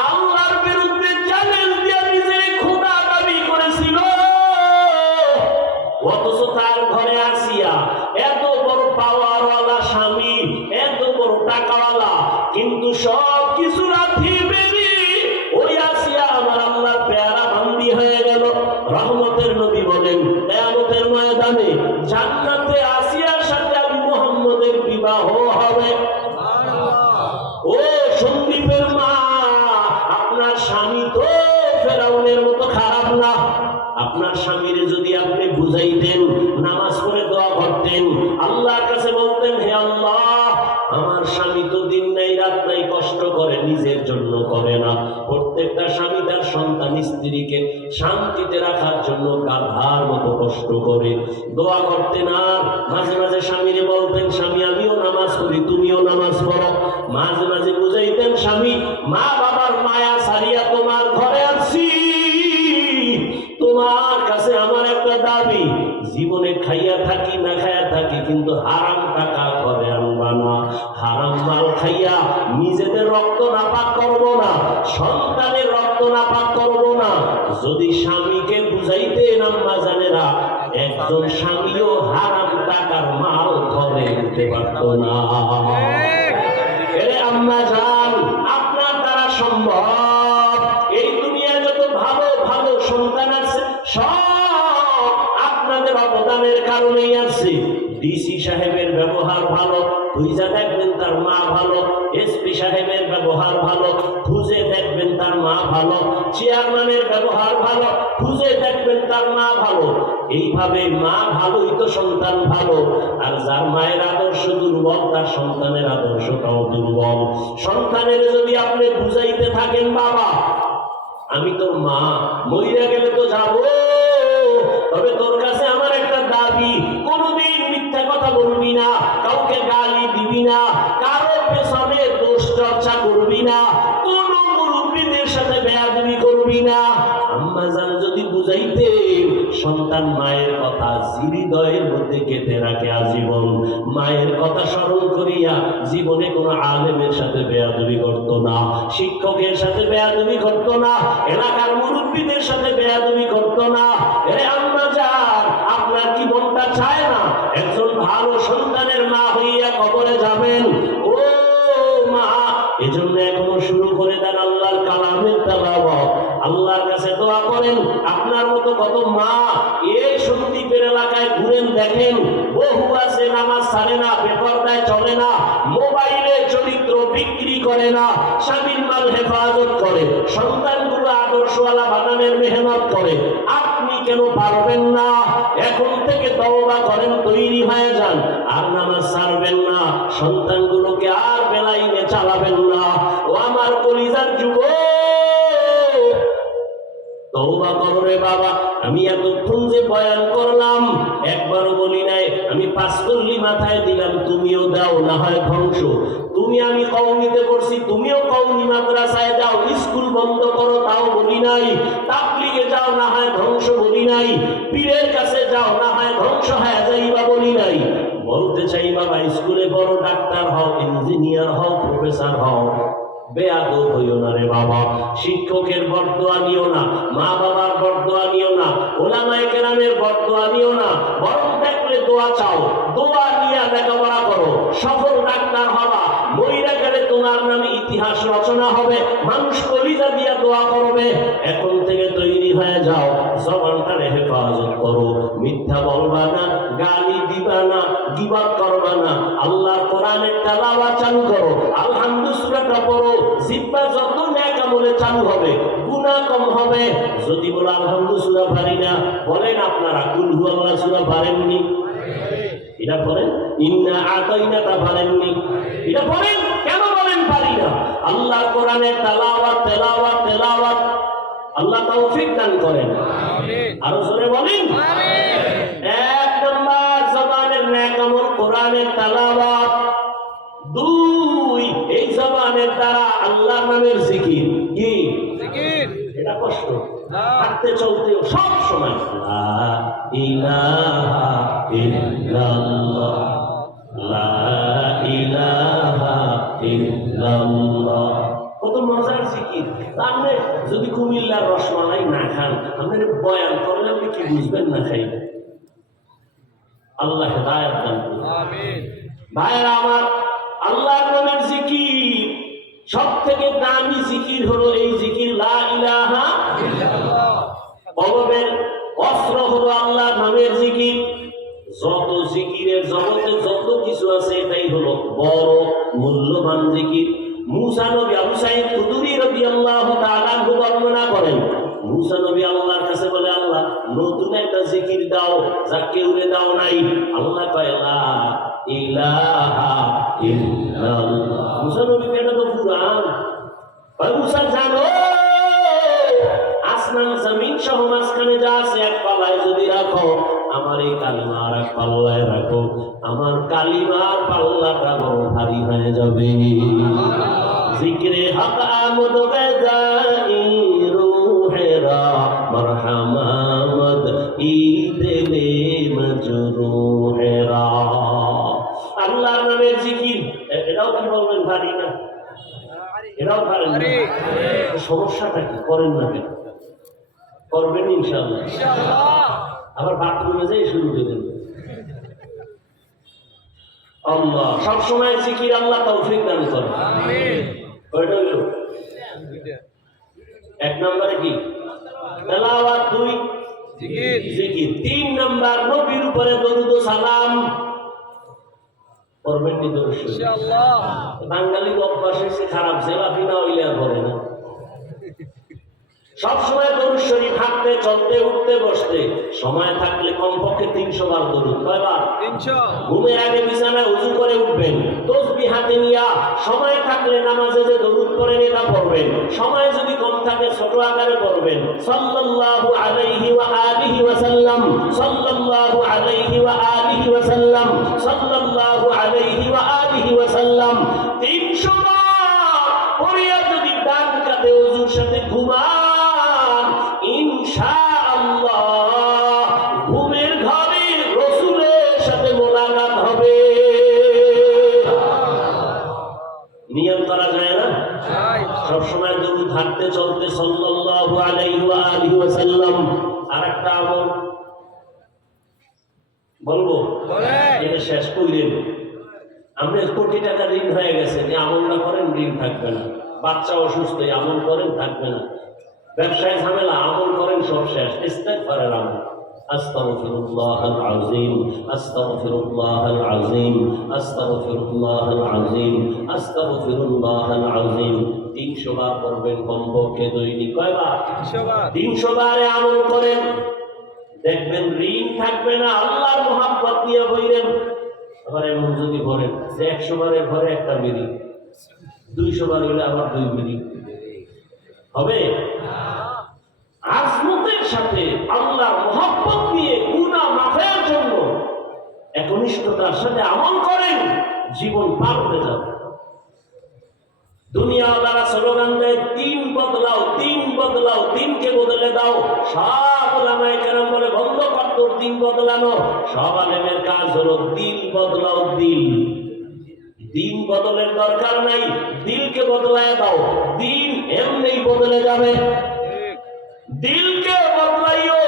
আল্লাহর বিরুদ্ধে চ্যালেঞ্জ দিয়ে নিজের খোদা দাবি করেছিল, অথচ তার ঘরে আসিয়া এত বড় পাওয়ারওয়ালা স্বামী, এত বড় টাকাওয়ালা, কিন্তু সব কিছু রাখি বেরি ওই আসিয়া আমার আল্লাহর পেয়ারা বান্দি হয়ে গেল। রহমতের নবী বলেন, কিয়ামতের ময়দানে জান্নাতে আসিয়ার সাথে আমি মুহাম্মদের বিবাহ হবে। ও সন্দীপের মা, আপনার স্বামী তো ফেরাউনের মতো খারাপ না। আপনার স্বামীরে যদি আপনি বুঝাইতেন, নামাজ পড়ে দোয়া করতেন, আল্লাহর কাছে বলতেন, হে আল্লাহ, আমার স্বামী তো দিন নাই রাত নাই কষ্ট করে, নিজের জন্য করে না। প্রত্যেকটা স্বামী তার সন্তান স্ত্রীকে শান্তিতে রাখার জন্য গাধার মতো কষ্ট করে। দোয়া করতেন, আর মাঝে মাঝে স্বামীরে বলতেন, স্বামী আমিও নামাজ পড়ি, তুমিও নামাজ পড়ো। মাঝে মাঝে বুঝাইতেন, স্বামী মা বাবার মায়া সারিয়া তোমার ঘরে আসছি, তোমার কাছে আমার একটা দাবি, জীবনে খাইয়া থাকি না খাইয়া থাকি, কিন্তু হারাম টাকা ঘরে আনবা না, হারাম মাল খাইয়া নিজেদের রক্ত নাপাক করব না, সন্তানের রক্ত নাপাক করব না। যদি স্বামীকে বুঝাইতেন আম্মা জানেরা, একজন স্বামীও হারাম টাকার মাল ঘরে দিতে পারত না। এরে আম্মা জান, আপনার দ্বারা সম্ভব। এই দুনিয়ায় যত ভালো ভালো সন্তান আছে, সব আপনাদের অবদানের কারণেই আছে। ডিসি সাহেবের ব্যবহার ভালো, খুঁজে দেখবেন তার মা ভালো। এসপি সাহেবের ব্যবহার ভালো, খুঁজে দেখবেন তার মা ভালো। চেয়ারম্যানের ব্যবহার ভালো, খুঁজে দেখবেন তার মা ভালো। এইভাবে মা ভালোই তো সন্তান ভালো। আর যার মায়ের আদর্শ দুর্বল, তার সন্তানের আদর্শটাও দুর্বল। সন্তানের যদি আপনি বুঝাইতে থাকেন, বাবা আমি তোর মা, মরিয়া গেলে তো যাবো, তবে তোর কাছে আমার একটা দাবি, কোনদিন মিথ্যা কথা বলবি না, কাউকে গালি দিবি না, কারো পেছনে দোষ চর্চা করবি না, কোন মুরব্বীদের সাথে বেয়াদবি করবি না। আম্মা জান যদি বুঝাইতেন, সন্তান মায়ের কথা হৃদয়ের মধ্যে গেঁথে রাখে আজীবন। মায়ের কথা স্মরণ করিয়া জীবনে কোনো আলেমের সাথে বেয়াদবি করতো না, শিক্ষকের সাথে বেয়াদবি করতো না, এলাকার মুরব্বীদের সাথে বেয়াদবি করতো না। এরে আম্মা জান, আপনার কি মনটা চায় না একজন ভালো সন্তানের মা হইয়া কবরে যাবেন? ও মা, এজন্য এখনো শুরু করে দেন আল্লাহর কালামের তেলাওয়াত, আল্লাহর কাছে দোয়া করেন। আপনার মতো কত মা এই সন্দীপের এলাকায় ঘুরেন, দেখেন বহু আছে নামাজ ছাড়ে না, বেপরদায় চলে না, মোবাইলে চরিত্র বিক্রি করে না, স্বামীর মাল হেফাজত করে, সন্তানগুলো আদর্শওয়ালা বানানোর মেহনত করে। আপনি কেন পারবেন না? এখন থেকে তওবা করেন, তৈরি হয়ে যান, আর নামাজ ছাড়বেন না, সন্তানগুলোকে আর বেলাইনে চালাবেন না। ও আমার কলিজার যুবক, তওবা করো রে বাবা। আমি এতক্ষণ যে বয়ান করলাম একবারও বলি নাই আমি 5 কল্লি মাথায় দিলাম, তুমিও দাও, না হয় ধ্বংস। আমি কওমিতে করছি, তুমিও কওমি মাদ্রাসায় যাও, স্কুল বন্ধ করো, তাও বলি নাই। তাবলীগে যাও, না হয় ধ্বংস, বলি নাই। পীরের কাছে যাও, না হয় ধ্বংস হয়ে যাইবা, বলি নাই। বলতে চাই বাবা, স্কুলে বড় ডাক্তার হও, ইঞ্জিনিয়ার হও, প্রফেসর হও, বেয়াদব হইও না রে বাবা। শিক্ষকের বরদোয়া নিও না, মা বাবার বরদোয়া নিও না, ওলামায়ে কেরামের বরদোয়া নিও না, বরং দেখলে দোয়া চাও, দোয়া নিয়ে লেখাপড়া করো, সফল ডাক্তার হবা। মইরা গেলে তোমার নামে ইতিহাস রচনা হবে, মানুষ কলিজা দিয়া দোয়া করবে। এখন থেকে তৈরি হয়ে যাও, জবানটারে হেফাজত করো, মিথ্যা বলবা না, গালি দিবা না, গীবত করবা না, আল্লাহর কোরআনের তেলাওয়াত চালু করো, আলহামদুলিল্লাহ সূরাটা পড়ো, জিহ্বা যত নেক আমলে চালু হবে, গুনাহ কম হবে। যদি বলো আলহামদুলিল্লাহ সূরা পারি না, বলেন আপনারা কুল হুয়াল্লাহ সূরা পারেননি? এটা পড়েন। ইন্না আতাইনাকা পারেননি? এটা পড়েন। কেন বলেন পারি না? আল্লাহর কোরআনের তেলাওয়াত তেলাওয়াত তেলাওয়াত, আল্লাহ তৌফিক দান করেন। আমিন। আরো জোরে বলেন আমিন। 1 নাম্বার জবানের নেক আমল কোরআনের তেলাওয়াত। 2 এই জবানের দ্বারা আল্লাহর নামের জিকির। কি জিকির? এটা কষ্ট, হাঁটতে চলতে সব সময় লা ইলাহা ইল্লাল্লাহ, লা ইলাহা ইল্লাল্লাহ। কত মজার জিকির। আপনি যদি কুমিল্লার রসমালাই না খান, আপনার বয়ান করলে আপনি কি বুঝবেন না খাইবেন? আল্লাহ হেদায়েত দান করুন। আমিন। ভাইরা আমার, আল্লাহর নামের জিকির সবথেকে দামি জিকির হলো এই জিকির, লা ইলাহা ইল্লাল্লাহ। ভগবানের অস্ত্র হলো আল্লাহর নামের জিকির। যত জিকিরের জগতে যত কিছু আছে, এটাই হলো বড় মূল্যবান জিকির। মুসা নবী, আবু সাঈদ খুদরি রাদিয়াল্লাহু তাআলা বর্ণনা করেন, মুসা নবী আল্লাহর কাছে বলে, আল্লাহ নতুন একটা জিকির দাও, যা কেউরে দাও নাই। আল্লাহ কয় লা ইলাহা ইল্লাল্লাহ। মুসা নবী এটা তো কুরআন। ভাই মুসা জানো, আসমান জমিন সহ মাঝখানে যা আছে এক পাল্লায় যদি রাখো, আমার এই কালিমা আর এক পাল্লায় রাখো, আমার কালিমার পাল্লাটা বড় ভারী হয়ে যাবে। জিকরে হক আমদ বেজাই রূহেরা মারহামাত ঈদে মজরুহেরা। আল্লাহর নামের জিকির, এটাও কি বলবেন ভারী না? এটাও ভারী না। সমস্যাটা কি? করেন না কেন? করবেন ইনশাআল্লাহ। আবার বাথরুমে যাই শুরু করে দেন। আল্লাহ সবসময় জিকির, আল্লাহ তৌফিক দান করেন। আমিন। কয়টা হইল? 1 নম্বরে কি? তেলাওয়াত। 2 জিকির। জিকির। 3 নাম্বার নবীর উপরে দরুদ ও সালাম করবেন নি? দরুদ ইনশাআল্লাহ। বাঙালি অভ্যাস হইছে খারাপ, জেলাফি না হইলে আর করে না। সবসময় দরুদ শরীফ, হাঁটতে চলতে উঠতে বসতে সময় থাকলে কমপক্ষে 300 বার দরুদ। কয়বার? 300। ঘুমের আগে বিছানায় ওযু করে উঠবেন, তাসবিহ হাতে নিয়া সময় থাকলে নামাজে যে দরুদ পড়েন এটা পড়বেন। সময় যদি কম থাকে ছোট আকারে পড়বেন, সাল্লাল্লাহু আলাইহি ওয়া আলিহি ওয়া সাল্লাম, সাল্লাল্লাহু আলাইহি ওয়া আলিহি ওয়া সাল্লাম, সাল্লাল্লাহু আলাইহি ওয়া আলিহি ওয়া সাল্লাম। 300 বার পড়িয়া যদি ডান কাতে ওযুর সাথে ঘুমান, ইনশাআল্লাহ ঘুমের ঘরে রাসূলের সাথে মোলাকাত হবে। নিয়ম করা যায় না? সব সময় দরুদ হাঁটতে চলতে সাল্লাল্লাহু আলাইহি ওয়া আলিহি ওয়া সাল্লাম। আরেকটা আমল বলবো, এটা শেষ কইলেন। আমরা কোটি টাকা ঋণ হয়ে গেছে, যে আমলটা করেন ঋণ থাকবে না। বাচ্চা অসুস্থ, আমল করেন থাকবে না। ব্যবসায় ঝামেলা, আমল করেন সব শেষ। ইস্তেগফারের আমল, আস্তাগফিরুল্লাহাল আযীম, আস্তাগফিরুল্লাহাল আযীম, আস্তাগফিরুল্লাহাল আযীম, আস্তাগফিরুল্লাহাল আযীম। 300 বার পড়বেন কমপক্ষে দৈনিক। কয়বার? 300 বার। 300 বারে আমল করেন। দেখবেন ঋণ থাকবে না, আল্লাহর মোহাব্বত নিয়ে বইলেন। আবার এমন যদি বলেন যে 100 বারের ঘরে একটা বিড়ি, 200 বার হইলে আবার 2 বিড়ি হবে। আজমতের সাথে আল্লাহর মোহাব্বত নিয়ে গুনাহ মাফের জন্য একনিষ্ঠতার সাথে আমল করেন, জীবন পার হয়ে যাবে। দুনিয়াওয়ালারা স্লোগান দেয় দিন বদলাও, দিন বদলাও, দিনকে বদলে দাও। সব ওলামায়ে কেরাম বলে বন্ধ কর তোর দিন বদলানো। সব আলেমের কাজ হলো দিন বদলাও। দিন বদলের দরকার নাই, দিলকে বদলায় দাও। দিন এমনি বদলে যাবে। দিলকে বদলাইও,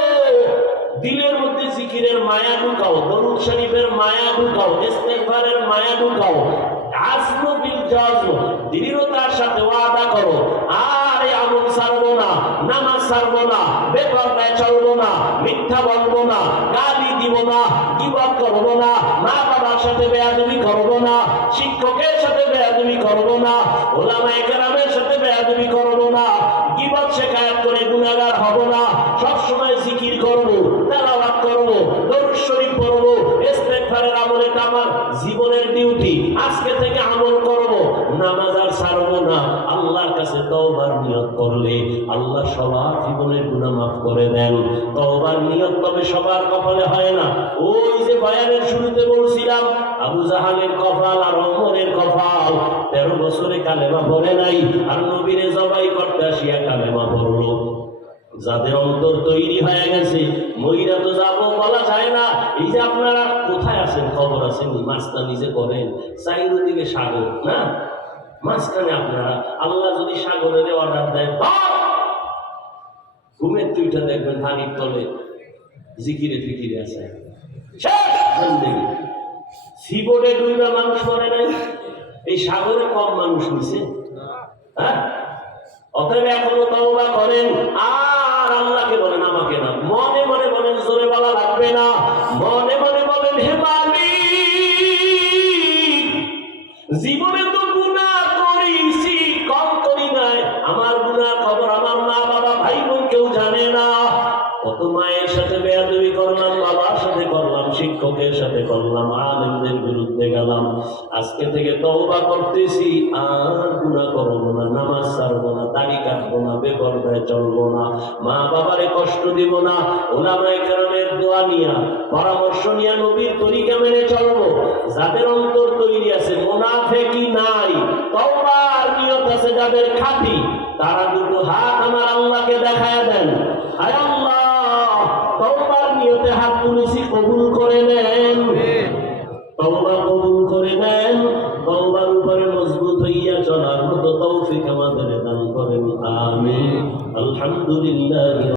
দিলের মধ্যে জিকিরের মায়া ঢুকাও, দরুদ শরীফের মায়া ঢুকাও, ইস্তেগফারের মায়া ঢুকাও। আজম বিল জাজম, দৃঢ়তার সাথে ওয়াদা করো, আর এই আমল ছাড়বো না, নামাজ ছাড়বো না, বেপরদায় চলবো না, মিথ্যা বলবো না, গালি দিব না, গীবত করবো না, মা বাবার সাথে বেয়াদবি করবো না, শিক্ষকের সাথে বেয়াদবি করবো না, ওলামায়ে কেরামের সাথে বেয়াদবি করবো না, গীবত শিকায়াত করে গুনাহগার হব না। সব সময় জিকির করব, তেলাওয়াত করব, দরুদ শরীফ পড়ব, ইস্তেগফারের আমল। এটা আমার জীবনের ডিউটি। আজকে থেকে আমল করব, নামাজ আর ছাড়বো না। আল্লাহর কাছে তওবার নিয়ত করলে আল্লাহ সবার জীবনের গুনাহ মাফ করে দেন। তওবার নিয়ত তবে সবার কপালে হয় না। ওই যে বয়ানের শুরুতে বলছিলাম, আবু জাহালের কপাল আর ওমরের কপাল, 13 বছরে কালেমা পড়ে নাই, আর নবীরে জবাই করতে আসিয়া কালেমা পড়লো। যাদের অন্তর তৈরি হয়ে গেছে, মহিলা তো যাবো বলা যায় না। এই যে আপনারা কোথায় আছেন, খবর আছেন, মাছটা নিজে করেন, চারিদিকে সাগর না, মাঝখানে আপনারা। আল্লাহ যদি সাগরের অর্ডার দেয়, ঘুমের তুইটা দেখবেন পানির তলে জিকিরে ফিকিরে আছে, সিবোর্ডে ডুইবা মানুষ মরে নাই, এই সাগরে কম মানুষ নিছে। হ্যাঁ, অতএব এখনো তওবা করেন, আর আল্লাহকে বলেন, আমাকে না। মনে মনে বলেন, জোরে বলা লাগবে না, মনে মনে বলেন, হে মালিক, জীবনে তো গুনাহ করেছি, কম করি নাই। আমার গুনাহ খবর আমার মা বাবা ভাই বোন কেউ জানে না। কত মায়ের সাথে বেয়াদবি করলাম, বাবার সাথে করলাম, শিক্ষকের সাথে করলাম, আলেমদের বিরুদ্ধে গেলাম। আজকে থেকে তওবা করতেছি, আর গুনাহ করবো না, নামাজ ছাড়বো না, দাড়ি কাটবো না, বেপরদায় চলবো না, মা বাবারে কষ্ট দিব না। ওলামায়ে কেরামের দোয়া নিয়া, পরামর্শ নিয়া, নবীর তরিকা মেনে চলবো। যাদের অন্তর তৈরি আছে, মুনাফিকি নাই, তওবার নিয়ত আছে যাদের খাঁটি, তারা দুটো হাত আমার আল্লাহকে দেখায় দেন, আয় আল্লাহ, তওবার নিয়তে হাত তুলেছি, কবুল করে নেন।